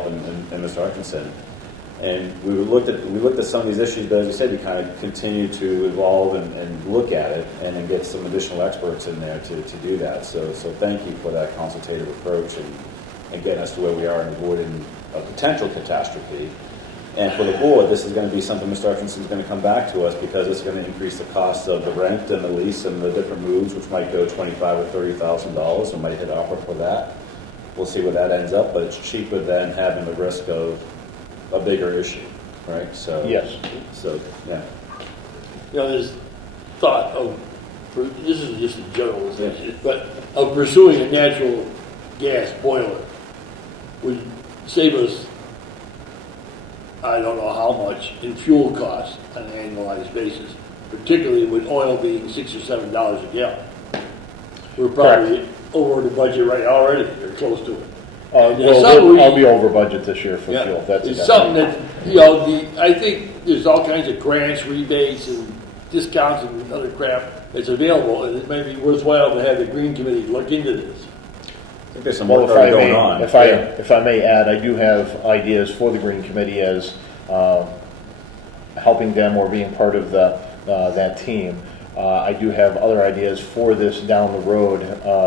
and Mr. Arkinson. And we looked at some of these issues, but as you said, we kind of continue to evolve and look at it and then get some additional experts in there to do that. So thank you for that consultative approach and getting us to where we are and avoiding a potential catastrophe. And for the board, this is going to be something Mr. Arkinson is going to come back to us because it's going to increase the cost of the rent and the lease and the different moves, which might go $25,000 or $30,000 and might hit opera for that. We'll see where that ends up, but it's cheaper than having the risk of a bigger issue, right? So Yes. So yeah. There's thought of, this is just a general thing, but of pursuing a natural gas boiler would save us, I don't know how much, in fuel costs on an annualized basis, particularly with oil being $6 or $7 a gallon. We're probably over the budget right already, or close to it. I'll be over budget this year for fuel. That's it's something that, I think there's all kinds of grants, rebates, and discounts and other crap that's available, and it may be worthwhile to have the Green Committee look into this. I think there's some work already going on. If I may add, I do have ideas for the Green Committee as helping them or being part of that team. I do have other ideas for this down the road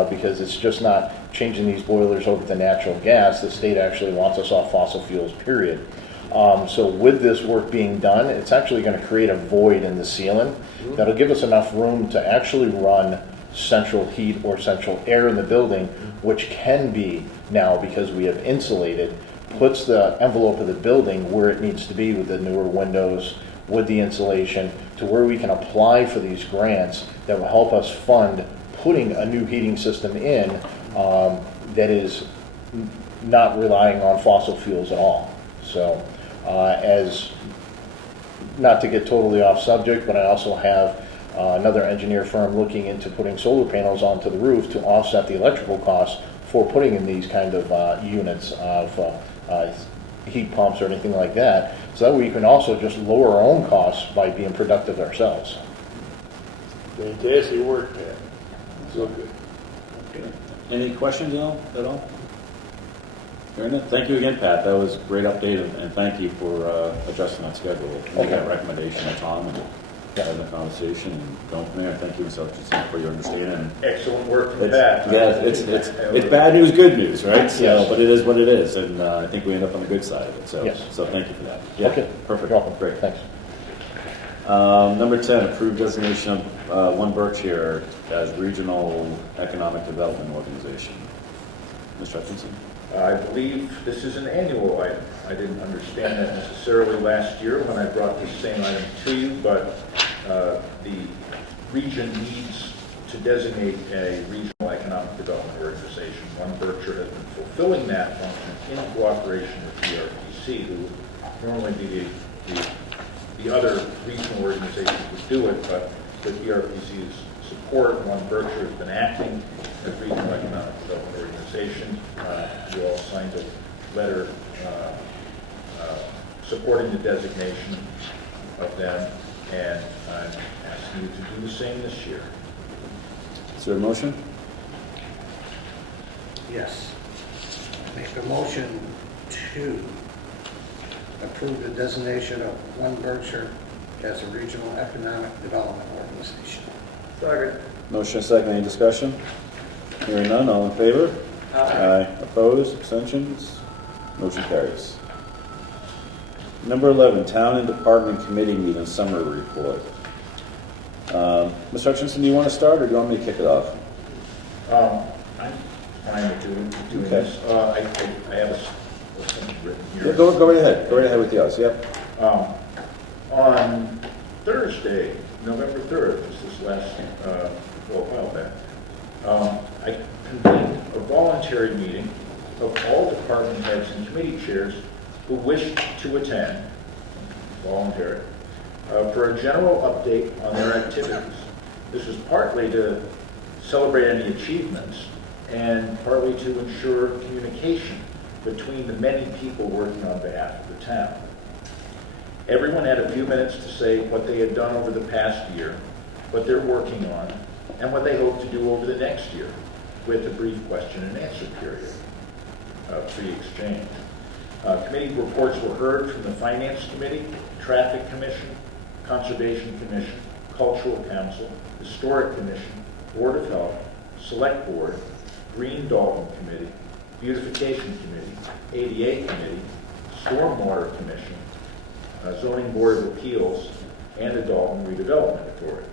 because it's just not changing these boilers over to natural gas. The state actually wants us off fossil fuels, period. So with this work being done, it's actually going to create a void in the ceiling that'll give us enough room to actually run central heat or central air in the building, which can be now, because we have insulated, puts the envelope of the building where it needs to be with the newer windows, with the insulation, to where we can apply for these grants that will help us fund putting a new heating system in that is not relying on fossil fuels at all. So as not to get totally off subject, but I also have another engineer firm looking into putting solar panels onto the roof to offset the electrical costs for putting in these kind of units of heat pumps or anything like that, so that we can also just lower our own costs by being productive ourselves. Fantastic work, Pat. So good. Okay. Any questions at all? Hearing none. Thank you again, Pat. That was a great update, and thank you for adjusting that schedule. Making that recommendation to Tom and having the conversation and going from there. Thank you, Mr. Hutchinson, for your understanding. Excellent work from Pat. Yeah, it's bad news, good news, right? So, Yes. but it is what it is, and I think we end up on the good side of it. So, Yes. so thank you for that. Yeah, Okay. perfect. You're welcome. Great. Thanks. Number 10, approved designation of One Berkshire as Regional Economic Development Organization. Mr. Hutchinson? I believe this is an annual item. I didn't understand that necessarily last year when I brought this same item to you, but the region needs to designate a regional economic development organization. One Berkshire has been fulfilling that function in cooperation with PRPC, who would normally be the other regional organizations would do it, but with PRPC's support, One Berkshire has been acting as regional economic development organization. You all signed a letter supporting the designation of them. and I'm asking you to do the same this year. Is there a motion? Yes. Make a motion to approve the designation of One Berkshire as a regional economic development organization. Second. Motion and second, any discussion? Hearing none, all in favor? Aye. Opposed, abstentions? Motion carries. Number 11, Town and Department Committee Meeting Summary Report. Mr. Hutchinson, do you want to start, or do you want me to kick it off? I'm fine with doing Okay. this. I have something written here. Yeah, go right ahead. Go right ahead with yours, yep. On Thursday, November 3rd, this last, a while back, I convened a voluntary meeting of all department heads and committee chairs who wished to attend, voluntary, for a general update on their activities. This was partly to celebrate any achievements and partly to ensure communication between the many people working on behalf of the town. Everyone had a few minutes to say what they had done over the past year, what they're working on, and what they hope to do over the next year, with a brief question and answer period, pre-exchange. Committee reports were heard from the Finance Committee, Traffic Commission, Conservation Commission, Cultural Council, Historic Commission, Board of Health, Select Board, Green Dalton Committee, Beautification Committee, ADA Committee, Stormwater Commission, Zoning Board of Appeals, and the Dalton Redevelopment Authority.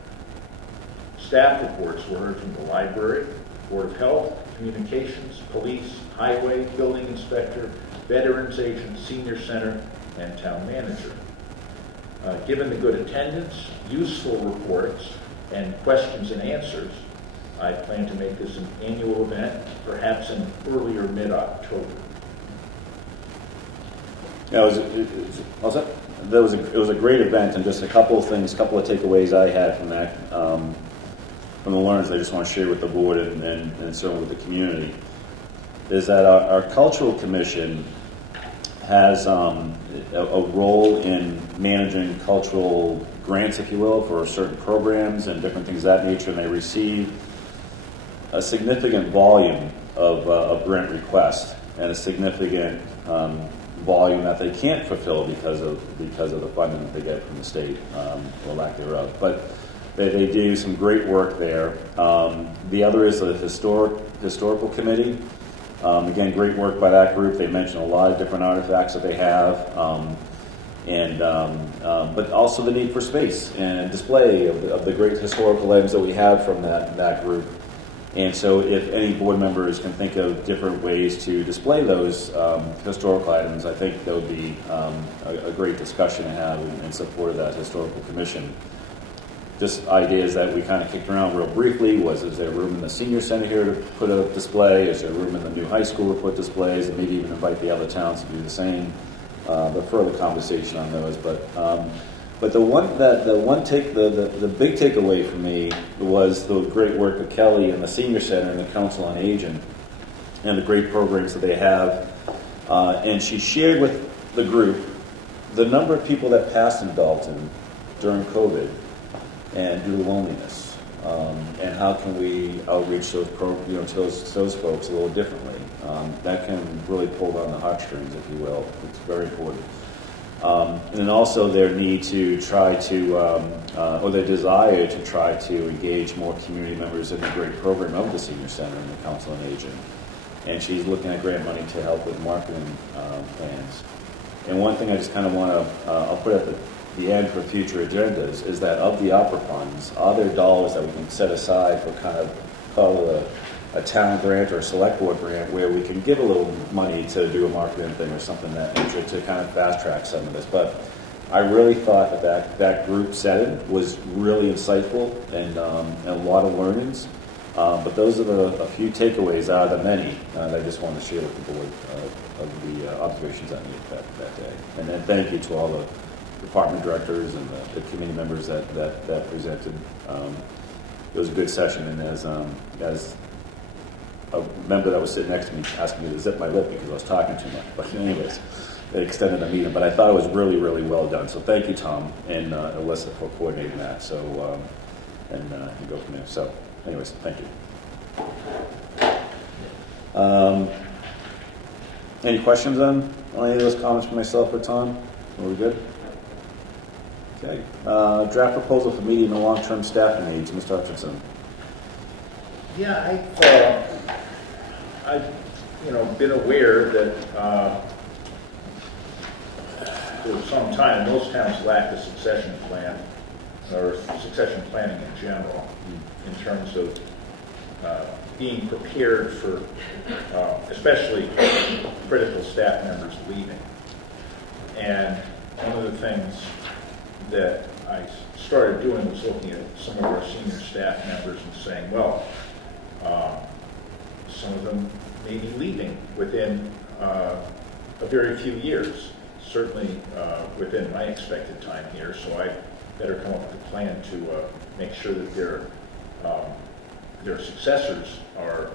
Staff reports were heard from the Library, Board of Health, Communications, Police, Highway, Building Inspector, Veterans Agent, Senior Center, and Town Manager. Given the good attendance, useful reports, and questions and answers, I plan to make this an annual event, perhaps in early or mid-October. Yeah, it was a great event, and just a couple of things, a couple of takeaways I had from that, from the learners I just want to share with the board and certainly with the community, is that our cultural commission has a role in managing cultural grants, if you will, for certain programs and different things of that nature, and they receive a significant volume of grant requests and a significant volume that they can't fulfill because of the funding that they get from the state, or lack thereof. But they do some great work there. The other is the historical committee. Again, great work by that group. They mention a lot of different artifacts that they have, but also the need for space and display of the great historical items that we have from that group. And so if any board members can think of different ways to display those historical items, I think that would be a great discussion to have in support of that historical commission. Just ideas that we kind of kicked around real briefly was, is there room in the senior center here to put a display? Is there room in the new high school to put displays, and maybe even invite the other towns to do the same? But further conversation on those. But the big takeaway for me was the great work of Kelly and the Senior Center and the Council on Aging and the great programs that they have. And she shared with the group the number of people that passed in Dalton during COVID and due to loneliness, and how can we outreach those those folks a little differently. That can really pull down the heartstrings, if you will. It's very important. And then also their need to try to, or their desire to try to engage more community members in the great program of the Senior Center and the Council on Aging. And she's looking at grant money to help with marketing plans. And one thing I just kind of want to, I'll put at the end for future agendas, is that of the opera funds, are there dollars that we can set aside for kind of, call it a town grant or a select board grant, where we can give a little money to do a marketing thing or something that nature to kind of fast track some of this. But I really thought that group setting was really insightful and a lot of learnings. But those are a few takeaways out of the many that I just wanted to share with the board of the observations I made that day. And then thank you to all the department directors and the committee members that presented. It was a good session, and as a member that was sitting next to me asked me to zip my lip because I was talking too much. But anyways, it extended the meeting, but I thought it was really, really well done. So thank you, Tom and Alyssa, for coordinating that. So, and go from there. So, anyways, thank you. Any questions on any of those comments from myself or Tom? Are we good? Okay. Draft proposal for meeting the long-term staffing needs, Mr. Hutchinson. Yeah, I've been aware that for some time, most towns lack a succession plan, or succession planning in general, in terms of being prepared for, especially critical staff members leaving. And one of the things that I started doing was looking at some of our senior staff members and saying, well, some of them may be leaving within a very few years, certainly within my expected time here, so I better come up with a plan to make sure that their successors are,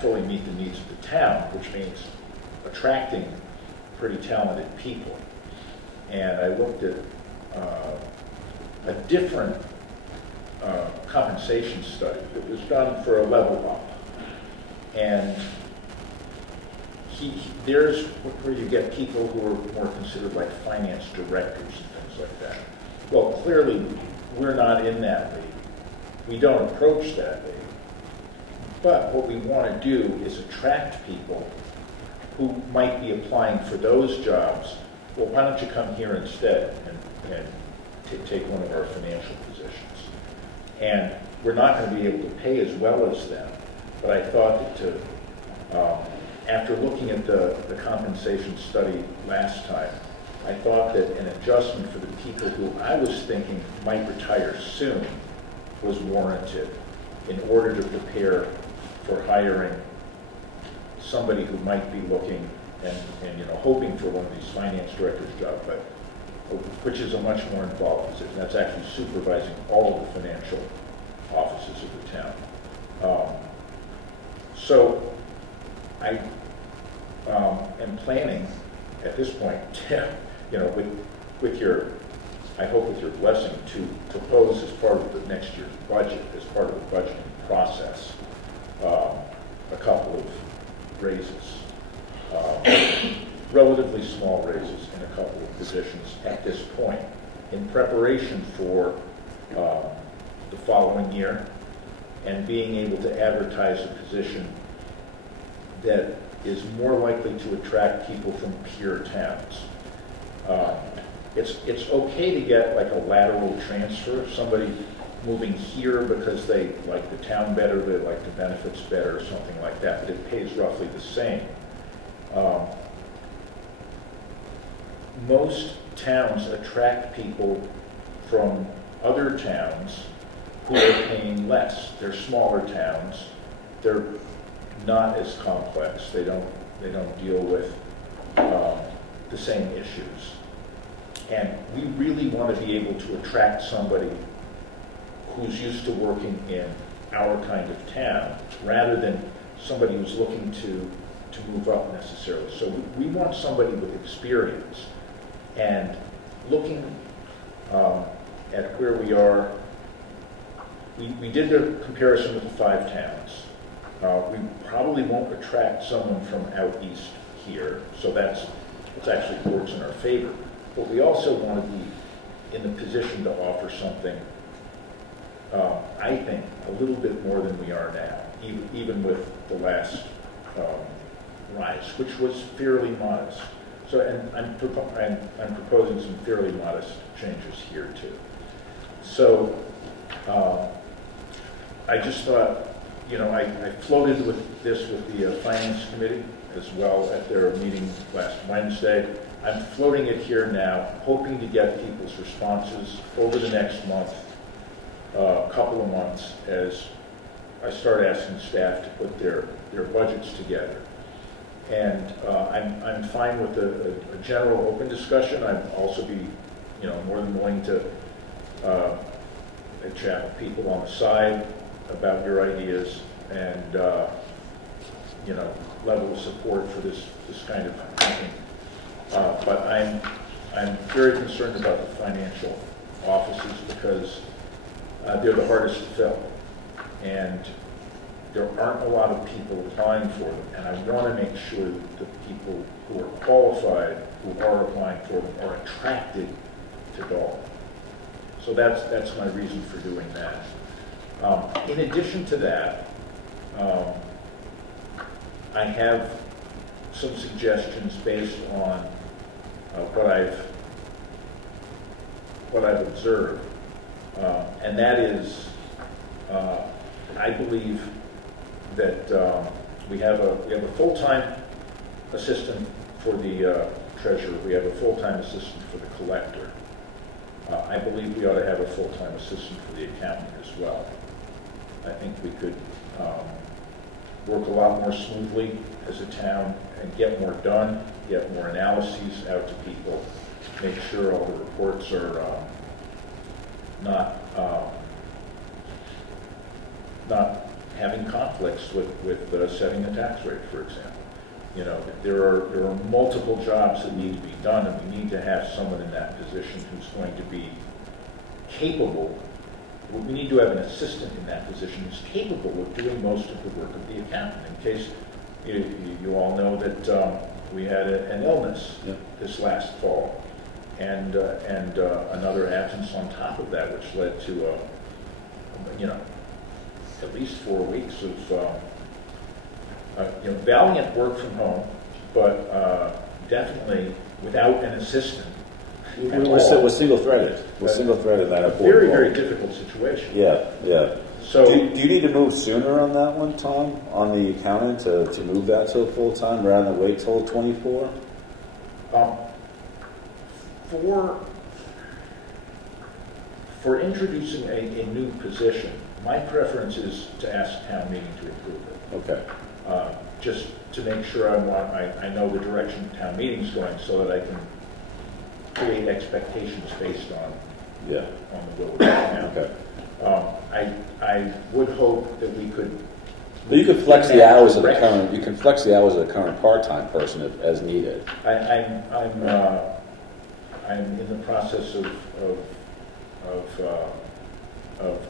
fully meet the needs of the town, which means attracting pretty talented people. And I looked at a different compensation study that was done for a level up. And there's where you get people who are more considered like finance directors and things like that. Well, clearly, we're not in that league. We don't approach that league. But what we want to do is attract people who might be applying for those jobs. Well, why don't you come here instead and take one of our financial positions? And we're not going to be able to pay as well as them. But I thought that after looking at the compensation study last time, I thought that an adjustment for the people who I was thinking might retire soon was warranted in order to prepare for hiring somebody who might be looking and hoping for one of these finance director's jobs, but which is a much more involved position. That's actually supervising all of the financial offices of the town. So I am planning at this point, with your, I hope with your blessing, to propose as part of the next year's budget, as part of the budgeting process, a couple of raises, relatively small raises in a couple of positions at this point, in preparation for the following year, and being able to advertise a position that is more likely to attract people from peer towns. It's okay to get like a lateral transfer, somebody moving here because they like the town better, they like the benefits better, or something like that, but it pays roughly the same. Most towns attract people from other towns who are paying less. They're smaller towns. They're not as complex. They don't deal with the same issues. And we really want to be able to attract somebody who's used to working in our kind of town, rather than somebody who's looking to move up necessarily. So we want somebody with experience. And looking at where we are, we did the comparison with the 5 towns. We probably won't attract someone from out east here, so it's actually works in our favor. But we also want to be in the position to offer something, I think, a little bit more than we are now, even with the last rise, which was fairly modest. So, and I'm proposing some fairly modest changes here too. So, I just thought, I floated with this with the Finance Committee as well at their meeting last Wednesday. I'm floating it here now, hoping to get people's responses over the next month, couple of months, as I start asking staff to put their budgets together. And I'm fine with a general open discussion. I'd also be, more than willing to chat with people on the side about your ideas, and level of support for this kind of thinking. But I'm very concerned about the financial offices because they're the hardest to fill. And there aren't a lot of people applying for them. And I want to make sure that the people who are qualified, who are applying for them, are attracted to Dalton. So that's my reason for doing that. In addition to that, I have some suggestions based on what I've observed, and that is, I believe that we have a full-time assistant for the treasurer. We have a full-time assistant for the collector. I believe we ought to have a full-time assistant for the accountant as well. I think we could work a lot more smoothly as a town and get more done, get more analyses out to people, make sure all the reports are not having conflicts with setting the tax rate, for example. You know, there are multiple jobs that need to be done, and we need to have someone in that position who's going to be capable. We need to have an assistant in that position who's capable of doing most of the work of the accountant. In case you all know that we had an illness this last fall, and another absence on top of that, which led to at least 4 weeks of valiant work from home, but definitely without an assistant. We're single-threaded. We're single-threaded in that. Very, very difficult situation. Yeah, yeah. So, do you need to move sooner on that one, Tom, on the accountant, to move that to full-time rather than wait till 24? For introducing a new position, my preference is to ask town meeting to approve it. Okay. Just to make sure I know the direction town meeting's going, so that I can create expectations based on the will of the town. Okay. I would hope that we could. But you could flex the hours of the current. You can flex the hours of the current part-time person as needed. I'm in the process of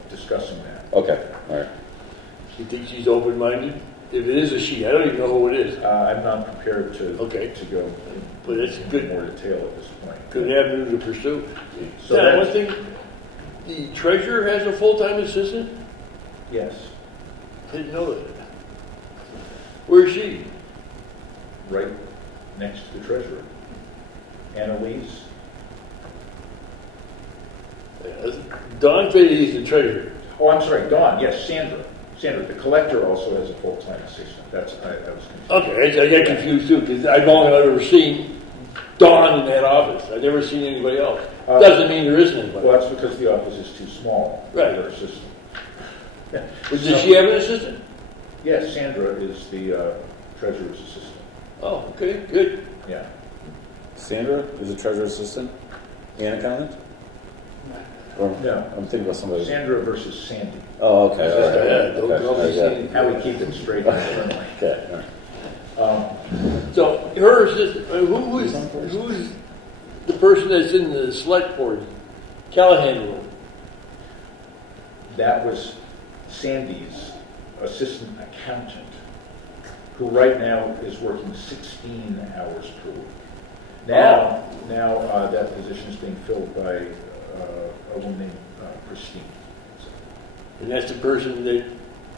discussing that. Okay. All right. You think she's open-minded? If it is a she, I don't even know who it is. I'm not prepared to go But it's good. more detail at this point. Good avenue to pursue. So Now, that's- one thing, the treasurer has a full-time assistant? Yes, Didn't know that. Where is she? right next to the treasurer. Annalise. Don Fahey is the treasurer. Oh, I'm sorry, Dawn. Yes, Sandra. Sandra, the collector also has a full-time assistant. I was confused. Okay, I got confused too, because I've only ever seen Don in that office. I've never seen anybody else. Doesn't mean there isn't anybody. Well, that's because the office is too small for Right. her assistant. Yeah. Does she have an assistant? Yes, Sandra is the treasurer's assistant. Oh, okay, good. Yeah. Sandra is a treasurer's assistant and accountant? Or, No. I'm thinking about somebody. Sandra versus Sandy. Oh, okay. All right. Yeah, Okay. How we keep it straight and friendly. Okay. All right. So her assistant, who's the person that's in the select board? Callahan room. That was Sandy's assistant accountant, who right now is working 16 hours per week. Now that position is being filled by a woman named Christine. And that's the person that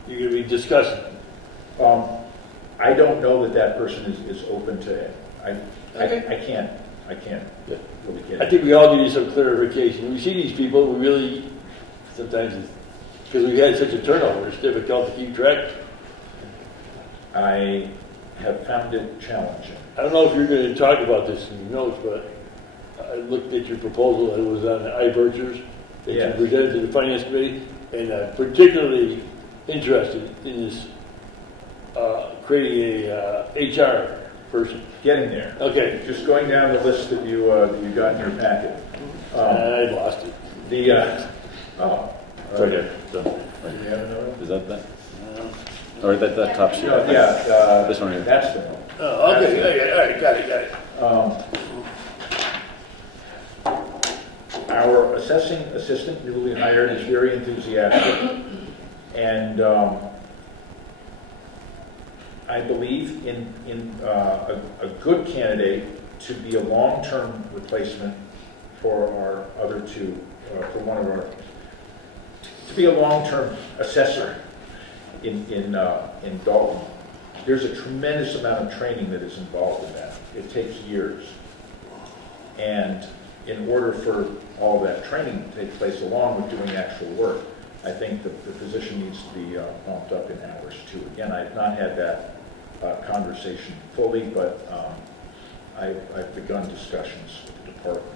you're going to be discussing. I don't know that person is open to it. I can't really get I it. think we all need some clarification. We see these people, we really, sometimes, because we've had such a turnover, it's difficult to keep track. I have found it challenging. I don't know if you're going to talk about this in your notes, but I looked at your proposal that was on the iBurchers that Yes. you presented to the Finance Committee, and I'm particularly interested in this, creating a HR person. Getting there. Okay, Just going down the list that you got in your packet. I lost it. Oh. It's right here. So, Do we have another one? is that that? or that top sheet? Yeah, This one here. that's the one. Oh, okay, all right, got it. Our assessing assistant, newly hired, is very enthusiastic, and I believe in a good candidate to be a long-term replacement for our other two, for one of our, to be a long-term assessor in Dalton. There's a tremendous amount of training that is involved in that. It takes years. And in order for all that training to take place along with doing actual work, I think that the position needs to be bumped up in hours too. Again, I've not had that conversation fully, but I've begun discussions with the department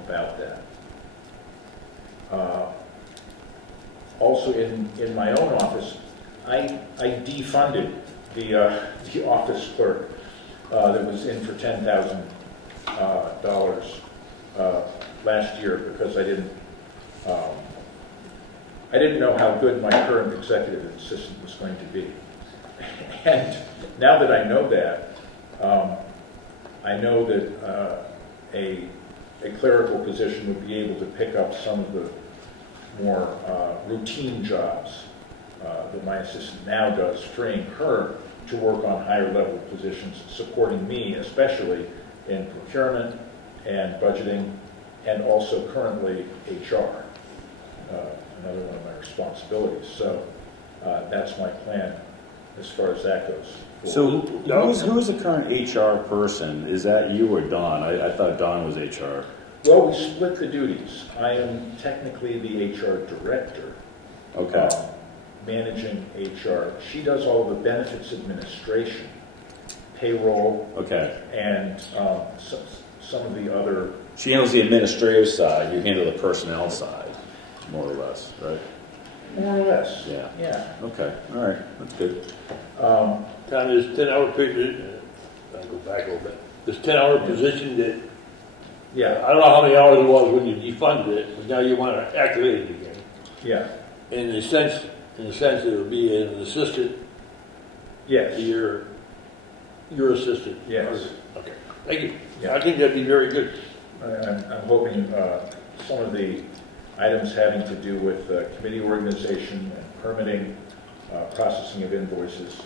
about that. Also in my own office, I defunded the office clerk that was in for $10,000 last year because I didn't know how good my current executive assistant was going to be. And now that I know that, I know that a clerical position would be able to pick up some of the more routine jobs that my assistant now does, freeing her to work on higher level positions, supporting me, especially in procurement and budgeting, and also currently HR, another one of my responsibilities. So that's my plan as far as that goes. So who's the current HR person? Is that you or Dawn? I thought Dawn was HR. Well, we split the duties. I am technically the HR director. Okay. Managing HR. She does all the benefits administration, payroll, Okay. and some of the other. She handles the administrative side. You handle the personnel side, more or less, right? More or less. Yeah. Yeah. Okay. All right. That's good. Tom, this 10-hour period, I'll go back a little bit. This 10-hour position that, Yeah. I don't know how many hours it was when you defunded it, but now you want to activate it again. Yeah. In the sense it would be an assistant Yes. to your assistant. Yes. Okay, thank you. Yeah. I think that'd be very good. I'm hoping some of the items having to do with committee organization and permitting, processing of invoices,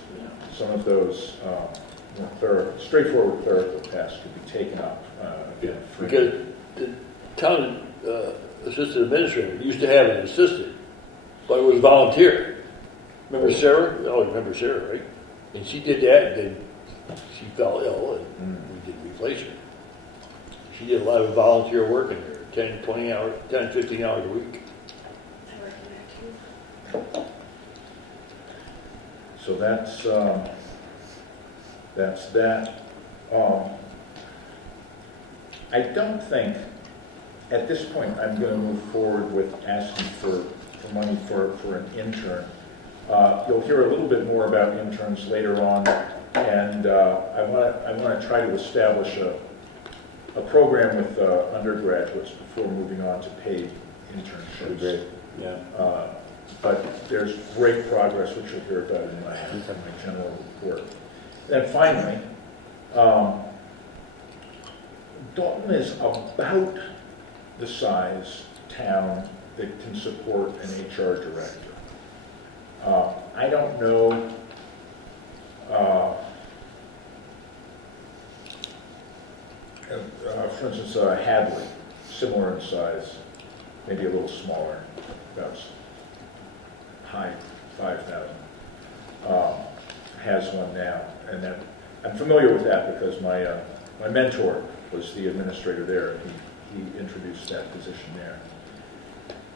some of those more straightforward clerical tasks could be taken up again. Because the town assistant administrator used to have an assistant, but it was volunteer. Remember Sarah? Oh, remember Sarah, right? And she did that, and then she fell ill, and we did replace her. She did a lot of volunteer work in there, 10, 20 hours, 10, 15 hours a week. I work in there too. So that's that. I don't think, at this point, I'm going to move forward with asking for money for an intern. You'll hear a little bit more about interns later on, and I want to try to establish a program with undergraduates before moving on to paid internships. Great. Yeah. But there's great progress, which you'll hear about in my general report. Then finally, Dalton is about the size town that can support an HR director. I don't know for instance, Hadley, similar in size, maybe a little smaller, about high 5,000, has one now, and that I'm familiar with that because my mentor was the administrator there, and he introduced that position there.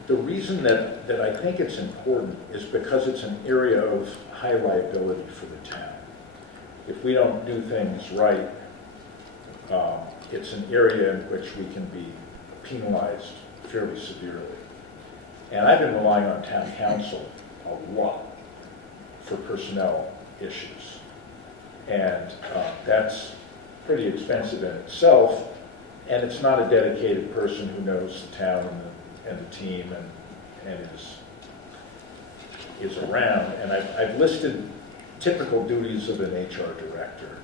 The reason that I think it's important is because it's an area of high liability for the town. If we don't do things right, it's an area in which we can be penalized fairly severely. And I've been relying on town council a lot for personnel issues. And that's pretty expensive in itself, and it's not a dedicated person who knows the town and the team and is around. And I've listed typical duties of an HR director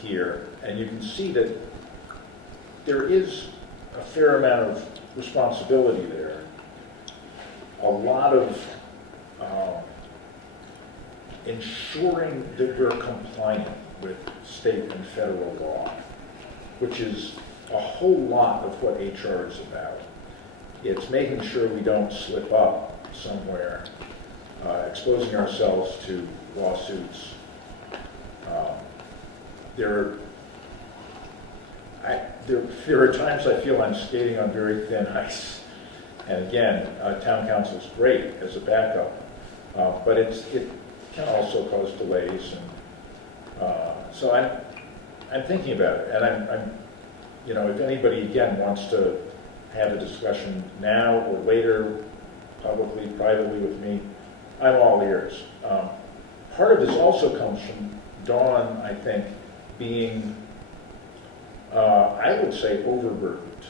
here, and you can see that there is a fair amount of responsibility there. A lot of ensuring that we're compliant with state and federal law, which is a whole lot of what HR is about. It's making sure we don't slip up somewhere, exposing ourselves to lawsuits. There are times I feel I'm skating on very thin ice. And again, town council's great as a backup, but it can also cause delays. And so I'm thinking about it, and I'm if anybody again wants to have a discussion now or later, publicly, privately with me, I'm all ears. Part of this also comes from Dawn, I think, being, I would say, overburdened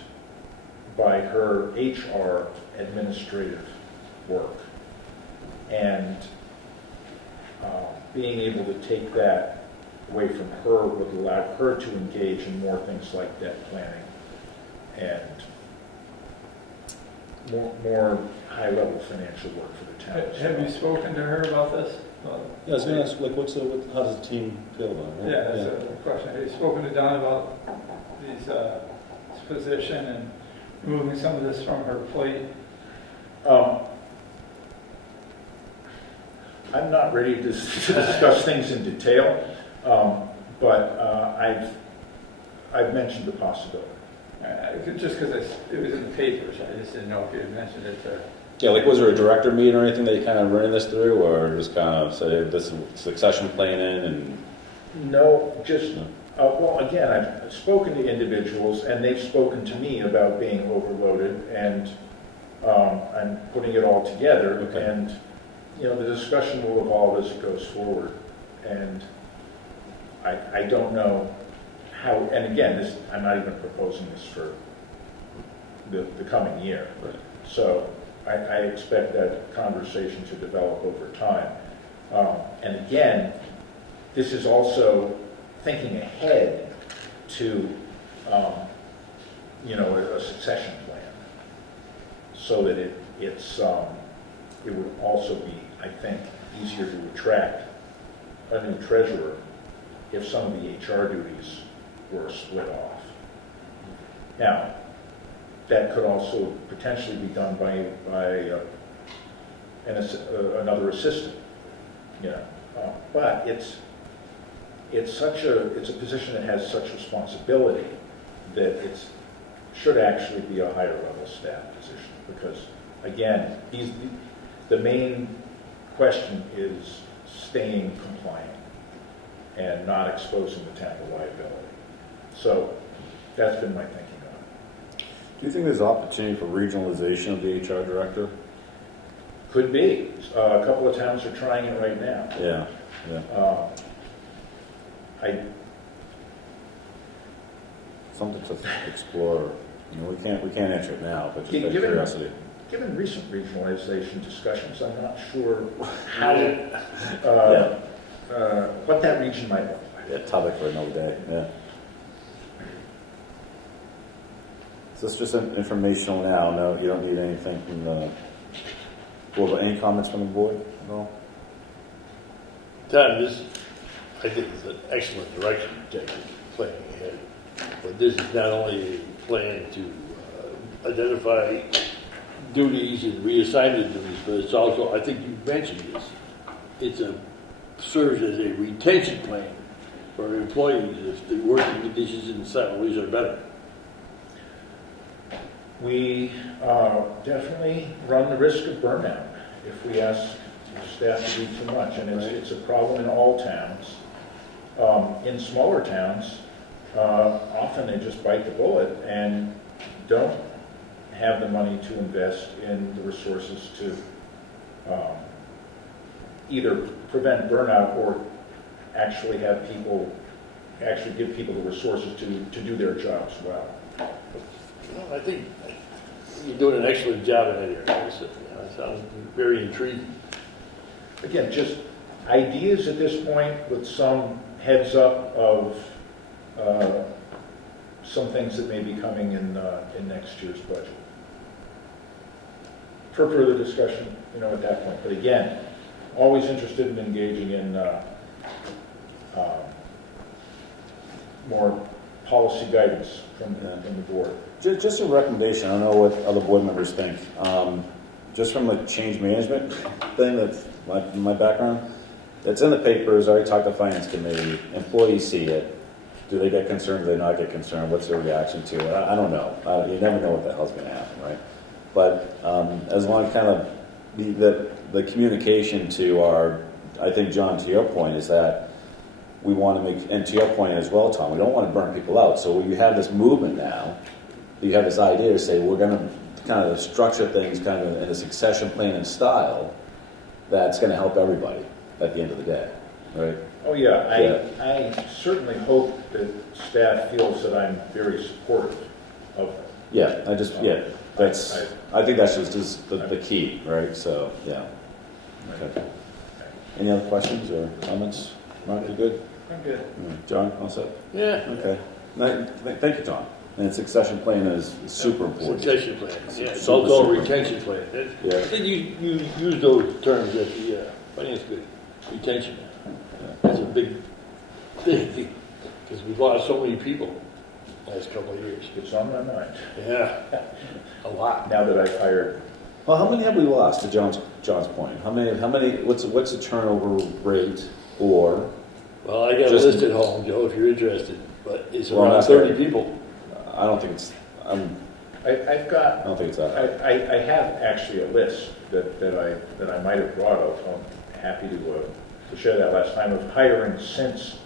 by her HR administrative work, and being able to take that away from her would allow her to engage in more things like debt planning and more high-level financial work for the town. Have you spoken to her about this? Yeah, I was going to ask, like, how does the team feel about it? Yeah, that's a question. Have you spoken to Don about this position and removing some of this from her plate? I'm not ready to discuss things in detail, but I've mentioned the possibility. Just because it was in the papers, I just didn't know if you had mentioned it to... Yeah, like, was there a director meeting or anything that you kind of ran this through, or just kind of said, hey, this is succession plan in, and... No, just, well, again, I've spoken to individuals, and they've spoken to me about being overloaded, and I'm putting it all together, Okay. and, the discussion will evolve as it goes forward, and I don't know how, and again, I'm not even proposing this for the coming year. Right. So I expect that conversation to develop over time. And again, this is also thinking ahead to, a succession plan, so that it would also be, I think, easier to attract a new treasurer if some of the HR duties were split off. Now, that could also potentially be done by another assistant, but it's a position that has such responsibility that it should actually be a higher level staff position, because again, the main question is staying compliant and not exposing the town to liability. So that's been my thinking on it. Do you think there's opportunity for regionalization of the HR director? Could be. A couple of towns are trying it right now. Yeah. Something to explore. We can't answer it now, but just out of curiosity. Given recent regionalization discussions, I'm not sure how what that region might look like. Yeah, topic for another day. Yeah. So it's just informational now. No, you don't need anything from the board. Any comments from the board at all? Tom, I think is an excellent direction to take planning ahead. But this is not only a plan to identify duties and reassignment duties, but it's also, I think you mentioned this, serves as a retention plan for employees if the working conditions and salaries are better. We definitely run the risk of burnout if we ask staff to do too much, and it's a problem in all towns. In smaller towns, often they just bite the bullet and don't have the money to invest in the resources to either prevent burnout or actually give people the resources to do their jobs well. Well, I think you're doing an excellent job in that area. It sounds very intriguing. Again, just ideas at this point with some heads up of some things that may be coming in next year's budget. For further discussion, at that point. But again, always interested in engaging in more policy guidance from the board. Just a recommendation, I don't know what other board members think. Just from the change management thing, that's my background, it's in the papers, I already talked to finance committee, employees see it. Do they get concerned, do they not get concerned, what's their reaction to it? I don't know, you never know what the hell's gonna happen, right? But as long as kind of the communication to I think, John, to your point, is that we want to make, and to your point as well, Tom, we don't want to burn people out. So you have this movement now, you have this idea to say we're going to kind of structure things kind of in a succession plan and style that's going to help everybody at the end of the day, right? Oh, yeah. I certainly hope that staff feels that I'm very supportive of them. Yeah, I think that's just the key, right? So, yeah. Okay. Any other questions or comments? Mark, you good? I'm good. John, all set? Yeah. Okay. Thank you, Tom. And succession plan is super important. Succession plan, yeah, it's Super, also a super. retention plan. Yeah. I think you use those terms at the finance good. Retention. That's a big thing, because we've lost so many people last couple of years. It's on my mind. Yeah, a lot. Now that I've hired, Well, how many have we lost, to John's point? How many, what's the turnover rate, or, Well, I got a Just- list at home, Joe, if you're interested, but it's Well, around that's 30 right. people. I don't think it's, I've I got, don't think it's that high. I have actually a list that I might have brought up. I'm happy to share that last time of hiring since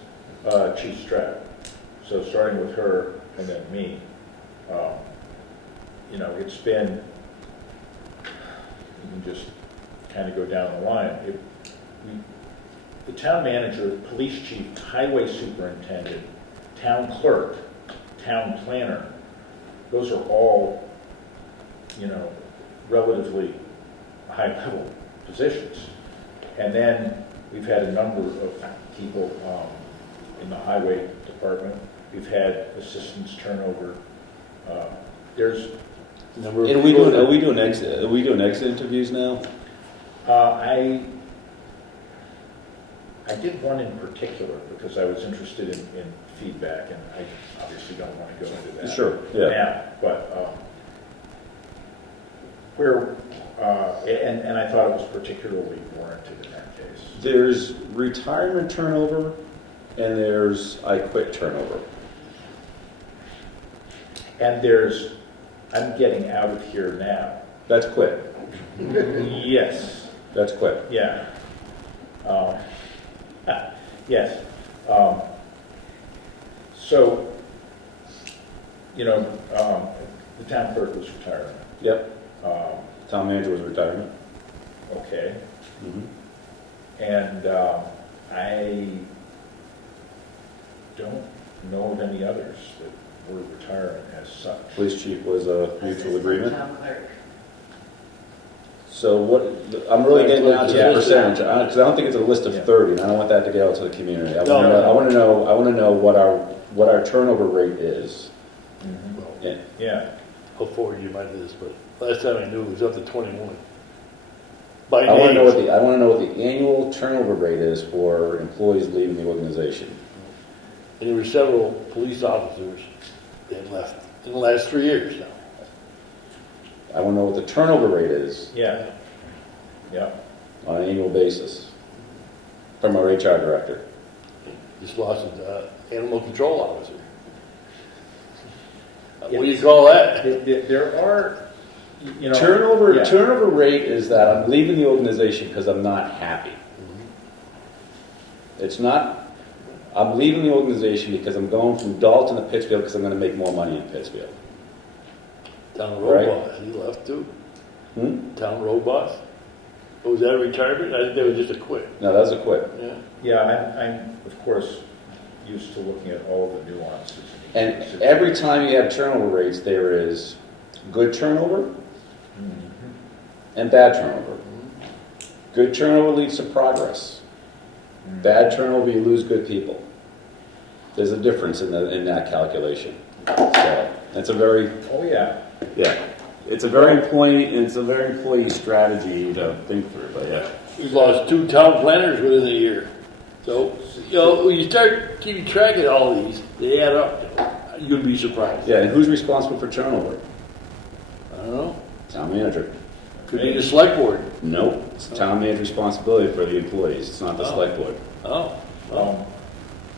Chief Stroud. So starting with her and then me, it's been, you can just kind of go down the line. The town manager, police chief, highway superintendent, town clerk, town planner, those are all, relatively high-level positions. And then we've had a number of people in the highway department. We've had assistants turnover. There's Number of And people are we doing exit interviews now? I did one in particular because I was interested in feedback, and I obviously don't want to go into that Sure, yeah. now. But and I thought it was particularly warranted in that case. There's retirement turnover, and there's I quit turnover. And there's, I'm getting out of here now. That's quit. Yes, That's quit. yeah. Yes. So, the town clerk was retiring. Yep. Um, Town manager was retirement. Okay. Mm-hmm. And I don't know of any others that were retiring as such. Police chief was a mutual agreement. Town clerk. So what, I'm really getting down to the Yeah. percentage, because I don't think it's a list of Yeah. 30, and I don't want that to get out to the community. I No. want to know what our turnover rate is. Yeah. Yeah. I'll forward you my list, but last time I knew it was up to 21. By I want to know what names. the annual turnover rate is for employees leaving the organization. And there were several police officers that left in the last 3 years now. I want to know what the turnover rate is Yeah. Yeah. on an annual basis from our HR director. Just lost an animal control officer. What do you call that? There are, Turnover yeah. turnover rate is that I'm leaving the organization because I'm not happy. It's not, I'm leaving the organization because I'm going from Dalton to Pittsfield because I'm going to make more money in Pittsfield. Town road Right. boss, he left too. Hmm? Town road boss. Oh, was that a retirement? I think that was just a quit. No, that's a quit. Yeah. Yeah, I'm of course used to looking at all the nuances. And every time you have turnover rates, there is good turnover Mhm. and bad turnover. Good turnover leads to progress. Bad turnover, you lose good people. There's a difference in that calculation. So it's a very, Oh, yeah. yeah, it's a very employee strategy to think through, but yeah. We've lost 2 town planners within a year. So, when you start keeping track of all these, they add up. You'd be surprised. Yeah, and who's responsible for turnover? I don't know. Town manager. Could be the select board. Nope, it's town manager's responsibility for the employees, it's not the select board. Oh,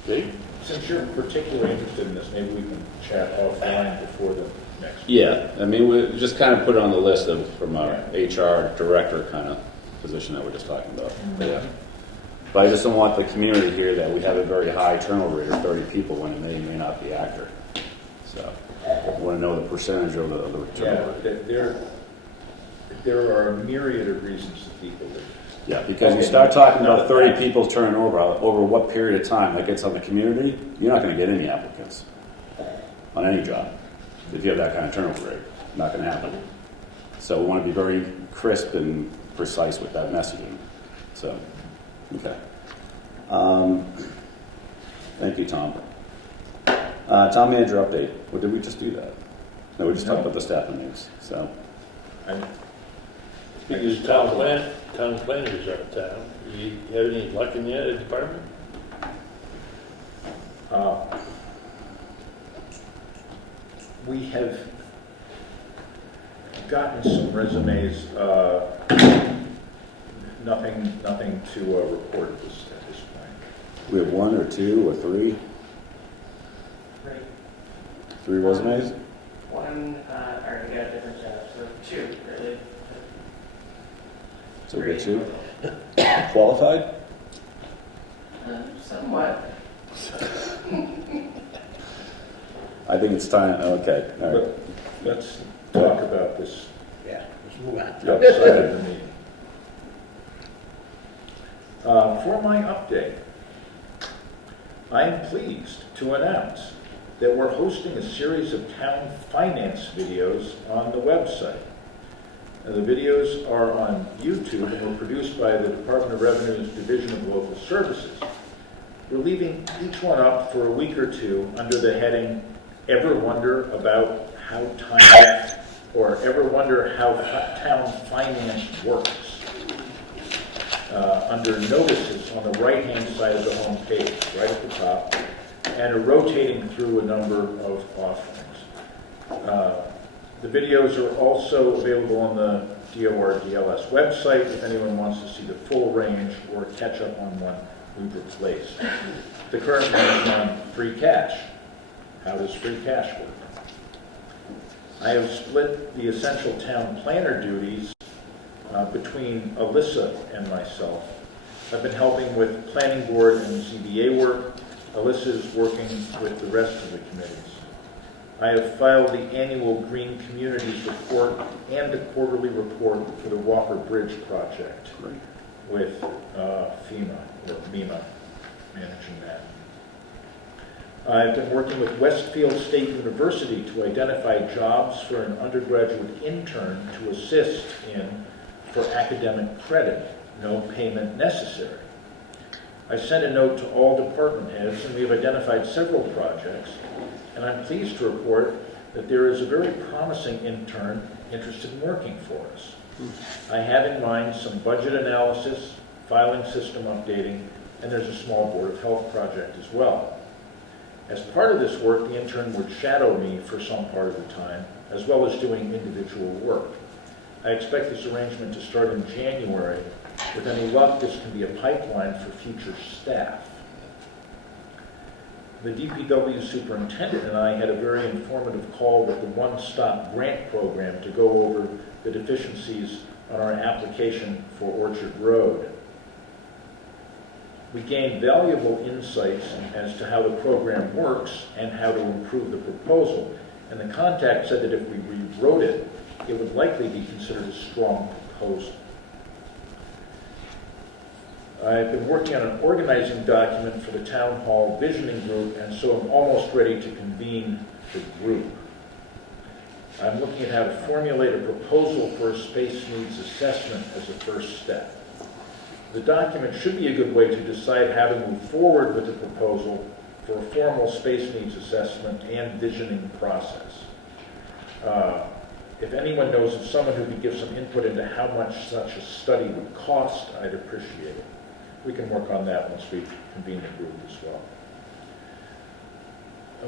okay. Since you're particularly interested in this, maybe we can chat offline before the next. Yeah, I mean, we just kind of put it on the list from a HR director kind of position that we're just talking about. But yeah. But I just don't want the community to hear that we have a very high turnover rate of 30 people when it may not be accurate. So I want to know the percentage of the turnover. Yeah, there are a myriad of reasons that people leave. Yeah, because you start talking about 30 people turning over what period of time that gets on the community, you're not going to get any applicants on any job if you have that kind of turnover rate. Not going to happen. So we want to be very crisp and precise with that messaging. So, okay. Thank you, Tom. Town manager update. Or did we just do that? No, we just talked about the staffing needs. So, Because town planners are out of town. You have any luck in the other department? We have gotten some resumes, nothing to report at this point. we have 1 or 2 or 3? 3 resumes? One already got different jobs, so 2, really. So we get 2? Qualified? Somewhat. I think it's time. Okay. All right. But let's talk about this Yeah, let's move on. outside of the meeting. For my update, I am pleased to announce that we're hosting a series of town finance videos on the website. Now, the videos are on YouTube and were produced by the Department of Revenue's Division of Local Services. We're leaving each one up for a week or 2 under the heading, Ever Wonder About How Time, or Ever Wonder How Town Finance Works? Under notices on the right-hand side of the home page, right at the top, and are rotating through a number of offerings. The videos are also available on the DOR DLS website if anyone wants to see the full range or catch up on one we've replaced. The current one is on free cash. How does free cash work? I have split the essential town planner duties between Alyssa and myself. I've been helping with planning board and ZBA work. Alyssa is working with the rest of the committees. I have filed the annual Green Communities Report and the quarterly report for the Walker Bridge project with FEMA, or MEMA, managing that. I've been working with Westfield State University to identify jobs for an undergraduate intern to assist in for academic credit, no payment necessary. I sent a note to all department heads and we have identified several projects, and I'm pleased to report that there is a very promising intern interested in working for us. I have in mind some budget analysis, filing system updating, and there's a small Board of Health project as well. As part of this work, the intern would shadow me for some part of the time, as well as doing individual work. I expect this arrangement to start in January. With any luck, this can be a pipeline for future staff. The DPW superintendent and I had a very informative call with the One Stop Grant Program to go over the deficiencies on our application for Orchard Road. We gained valuable insights as to how the program works and how to improve the proposal. And the contact said that if we rewrote it, it would likely be considered a strong proposal. I've been working on an organizing document for the Town Hall Visioning Group, and so I'm almost ready to convene the group. I'm looking at how to formulate a proposal for a space needs assessment as a first step. The document should be a good way to decide how to move forward with the proposal for a formal space needs assessment and visioning process. If anyone knows of someone who could give some input into how much such a study would cost, I'd appreciate it. We can work on that once we convene the group as well.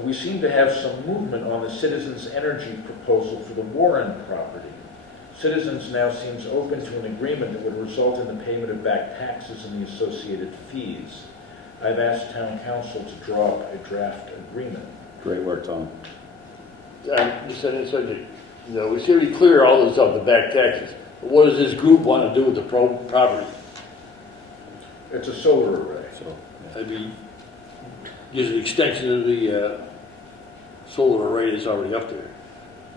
We seem to have some movement on the Citizens Energy proposal for the Warren property. Citizens now seems open to an agreement that would result in the payment of back taxes and the associated fees. I've asked town council to draw up a draft agreement. Great work, Tom. Just on this subject, you know, we seem to clear all this up, the back taxes. But what does this group want to do with the property? It's a solar array. So, that'd be just an extension of the solar array that's already up there.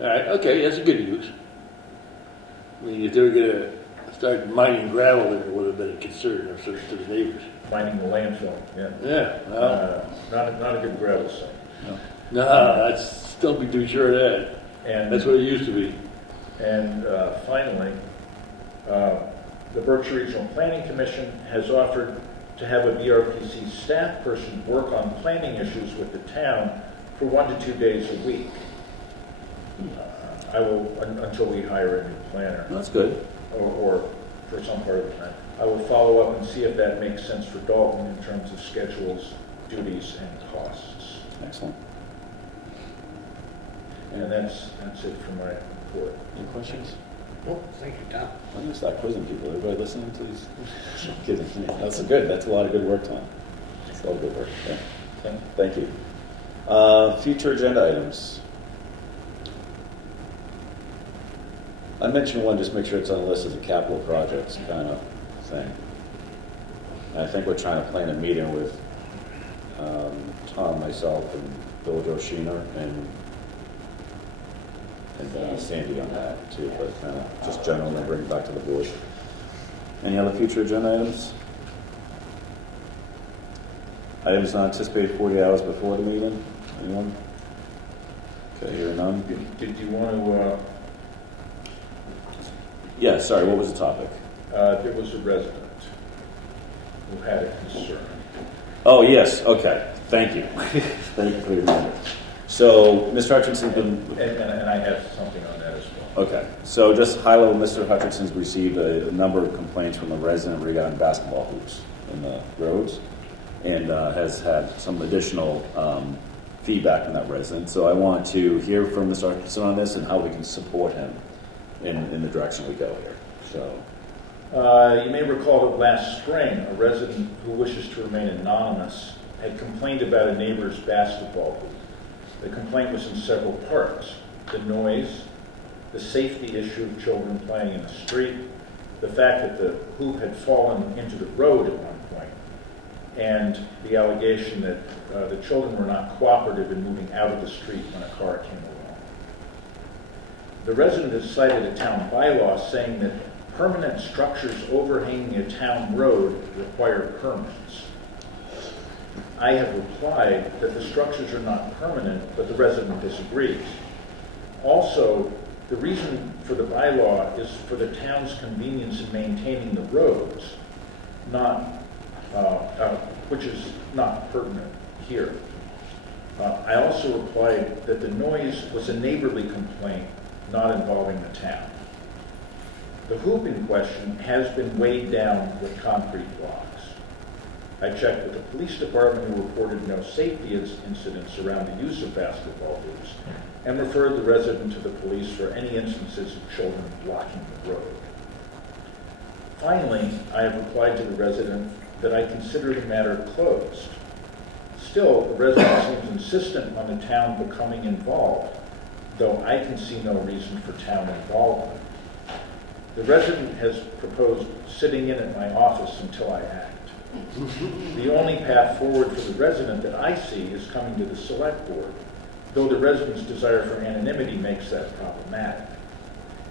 All right, okay, that's a good use. I mean, if they were going to start mining gravel, there would have been a concern to the neighbors. Mining the landfill, yeah. Yeah, well, Not a good gravel site. no, I'd still be too sure of that. And That's what it used to be. And finally, the Berkshire Regional Planning Commission has offered to have a BRPC staff person work on planning issues with the town for 1 to 2 days a week. I will, until we hire a new planner, That's good. or for some part of the time. I will follow up and see if that makes sense for Dalton in terms of schedules, duties, and costs. Excellent. And that's it for my report. Any questions? Oh, thank you, Tom. I'm going to start quizzing people. Everybody listening, please? Kidding. That's good. That's a lot of good work, Tom. That's a lot of good work. Yeah. Okay. Thank you. Future agenda items. I mentioned one, just make sure it's on the list as a capital projects kind of thing. And I think we're trying to plan a meeting with Tom, myself, and Bill Joshina, and Sandy on that too, but kind of just general, and bring it back to the board. Any other future agenda items? Items not anticipated 40 hours before the meeting? Anyone? Okay, hearing none. Did you want to... Yeah, sorry, what was the topic? there was a resident who had a concern. Oh, yes, okay, thank you. Thank you for your reminder. So, Mr. Hutchinson's been... And I have something on that as well. Okay, so just high level, Mr. Hutchinson's received a number of complaints from the resident regarding basketball hoops in the roads, and has had some additional feedback from that resident. So I want to hear from Mr. Hutchinson on this and how we can support him in the direction we go here. So, You may recall that last spring, a resident who wishes to remain anonymous had complained about a neighbor's basketball hoop. The complaint was in several parts: the noise, the safety issue of children playing in the street, the fact that the hoop had fallen into the road at one point, and the allegation that the children were not cooperative in moving out of the street when a car came along. The resident has cited a town bylaw saying that permanent structures overhanging a town road require permits. I have replied that the structures are not permanent, but the resident disagrees. Also, the reason for the bylaw is for the town's convenience in maintaining the roads, which is not pertinent here. I also replied that the noise was a neighborly complaint, not involving the town. The hoop in question has been weighed down with concrete blocks. I checked with the police department, who reported no safety incidents around the use of basketball hoops, and referred the resident to the police for any instances of children blocking the road. Finally, I have replied to the resident that I consider the matter closed. Still, the resident seems insistent on the town becoming involved, though I can see no reason for town involvement. The resident has proposed sitting in at my office until I act. The only path forward for the resident that I see is coming to the select board, though the resident's desire for anonymity makes that problematic.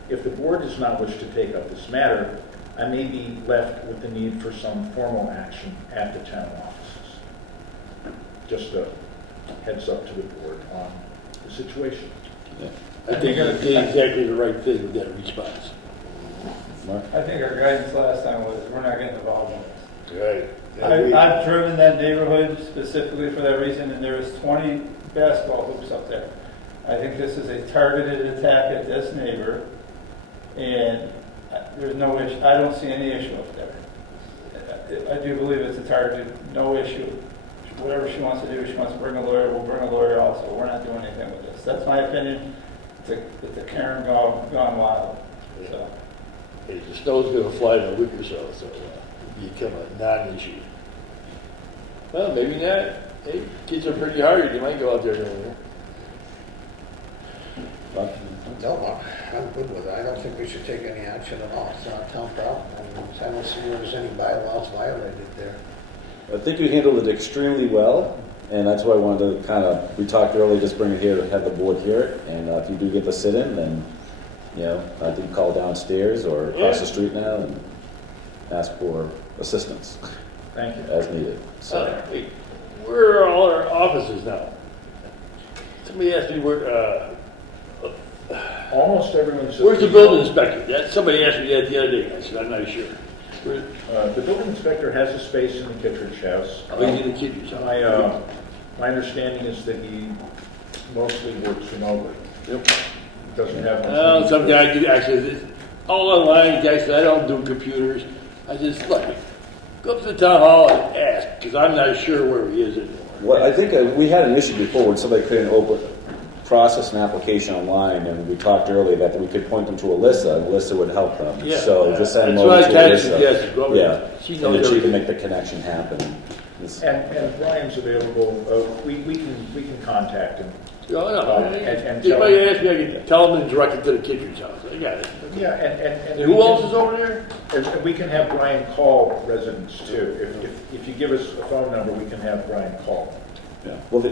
If the board does not wish to take up this matter, I may be left with the need for some formal action at the town offices. Just a heads up to the board on the situation. yeah. I think you did exactly the right thing with that response. Mark? I think our guidance last time was, we're not getting involved in this. Right. I've driven that neighborhood specifically for that reason, and there's 20 basketball hoops up there. I think this is a targeted attack at this neighbor, and there's no issue, I don't see any issue up there. I do believe it's a targeted, no issue. Whatever she wants to do, she wants to bring a lawyer, we'll bring a lawyer also. We're not doing anything with this. That's my opinion. It's a Karen gone wild. So. Hey, the snow's gonna fly in a week or so, so it'll become a non-issue. Well, maybe not. Hey, kids are pretty hard. You might go out there earlier. No, I'm good with it. I don't think we should take any action at all. It's not a town problem. I don't see where there's any bylaws violated there. I think you handled it extremely well, and that's why I wanted to kind of, we talked earlier, just bring it here to have the board hear it, and if you do get to sit in, then, you know, I think call downstairs or across the street now and ask for assistance Thank you. as needed. So, Wait, where are all our offices now? Somebody asked me where, Almost everyone's. where's the building inspector? Somebody asked me that the other day. I said, I'm not sure. The building inspector has a space in the Kittredge house. I'll be in the kid's house. My understanding is that he mostly works remotely. Yep. Doesn't have. Well, some guy do actually, all online, the guy said, I don't do computers. I just, look, go up to the town hall and ask, because I'm not sure where he is anymore. well, I think we had an issue before when somebody couldn't process an application online, and we talked earlier that we could point them to Alyssa, and Alyssa would help them. Yeah. So just send them That's over what to I kind of Alyssa. suggested. Go over Yeah, there. She and knows then she can everything. make the connection happen. And Brian's available. We can contact him. No, and Anybody tell him. ask me, I can tell them and direct it to the kid's house. I got it. Yeah, and And who else is over there? And we can have Brian call residents too. If you give us a phone number, we can have Brian call. Yeah. Well,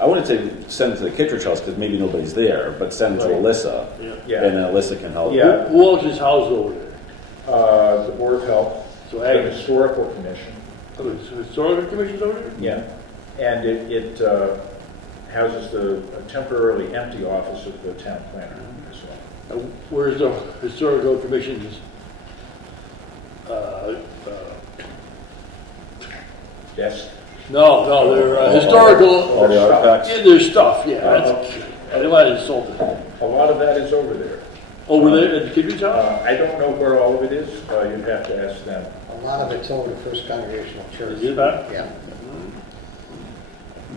I wouldn't say send them to the Kittredge house because maybe nobody's there, but send them to Right. Alyssa, Yeah. and then Alyssa can help. Yeah. Who else is housed over there? The Board of Health, So the Agnes. Historical Commission. Oh, the historical commission's over there? Yeah. And it houses the temporarily empty office of the town planner as well. Where's the historical commission's? Desk. No, they're historical. All the artifacts. Yeah, there's stuff. Yeah, I don't want to insult it. A lot of that is over there. Over there at the kid's house. I don't know where all of it is. You'd have to ask them. A lot of it's over the First Congregational Church. Is it that? Yeah.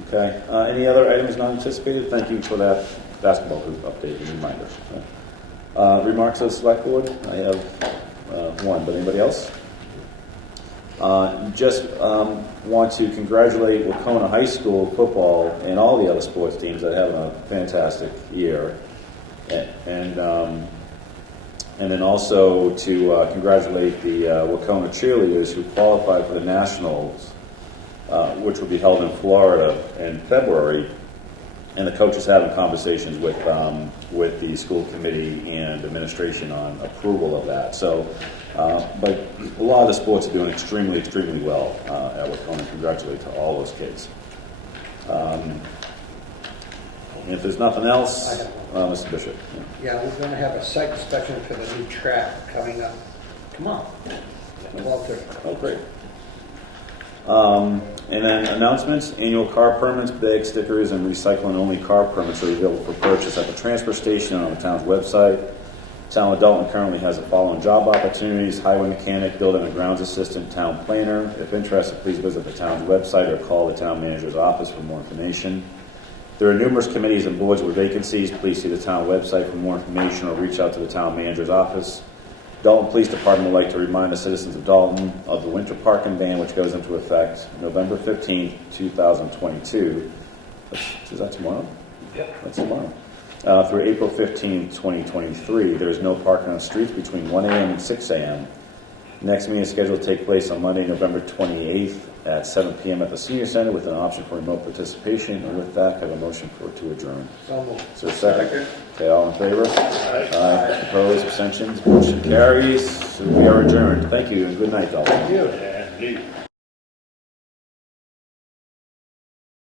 Okay. Any other items not anticipated? Thank you for that basketball hoop update and reminder. Remarks of the select board? I have one, but anybody else? Just want to congratulate Wacona High School football and all the other sports teams that have a fantastic year. And then also to congratulate the Wacona cheerleaders who qualified for the Nationals, which will be held in Florida in February. And the coaches having conversations with the school committee and administration on approval of that. So, but a lot of the sports are doing extremely, extremely well at Wacona. Congratulate to all those kids. And if there's nothing else, Mr. Bishop. Yeah, we're going to have a site inspection for the new track coming up. Come on. 12:30. Oh, great. And then announcements, annual car permits, bag stickers, and recycling-only car permits are available for purchase at the transfer station and on the town's website. Town of Dalton currently has the following job opportunities: highway mechanic, building and grounds assistant, town planner. If interested, please visit the town's website or call the town manager's office for more information. There are numerous committees and boards with vacancies. Please see the town website for more information or reach out to the town manager's office. Dalton Police Department would like to remind the citizens of Dalton of the winter parking ban, which goes into effect November 15th, 2022. Is that tomorrow? Yep. That's tomorrow. Through April 15th, 2023. There is no parking on the streets between 1 a.m. and 6 a.m. Next meeting is scheduled to take place on Monday, November 28th at 7 p.m. at the Senior Center with an option for remote participation. And with that, I have a motion to adjourn. So moved. So second. Okay, all in favor? Aye. Opposed, abstentions, motion carries. So we are adjourned. Thank you and good night, Dalton. Thank you.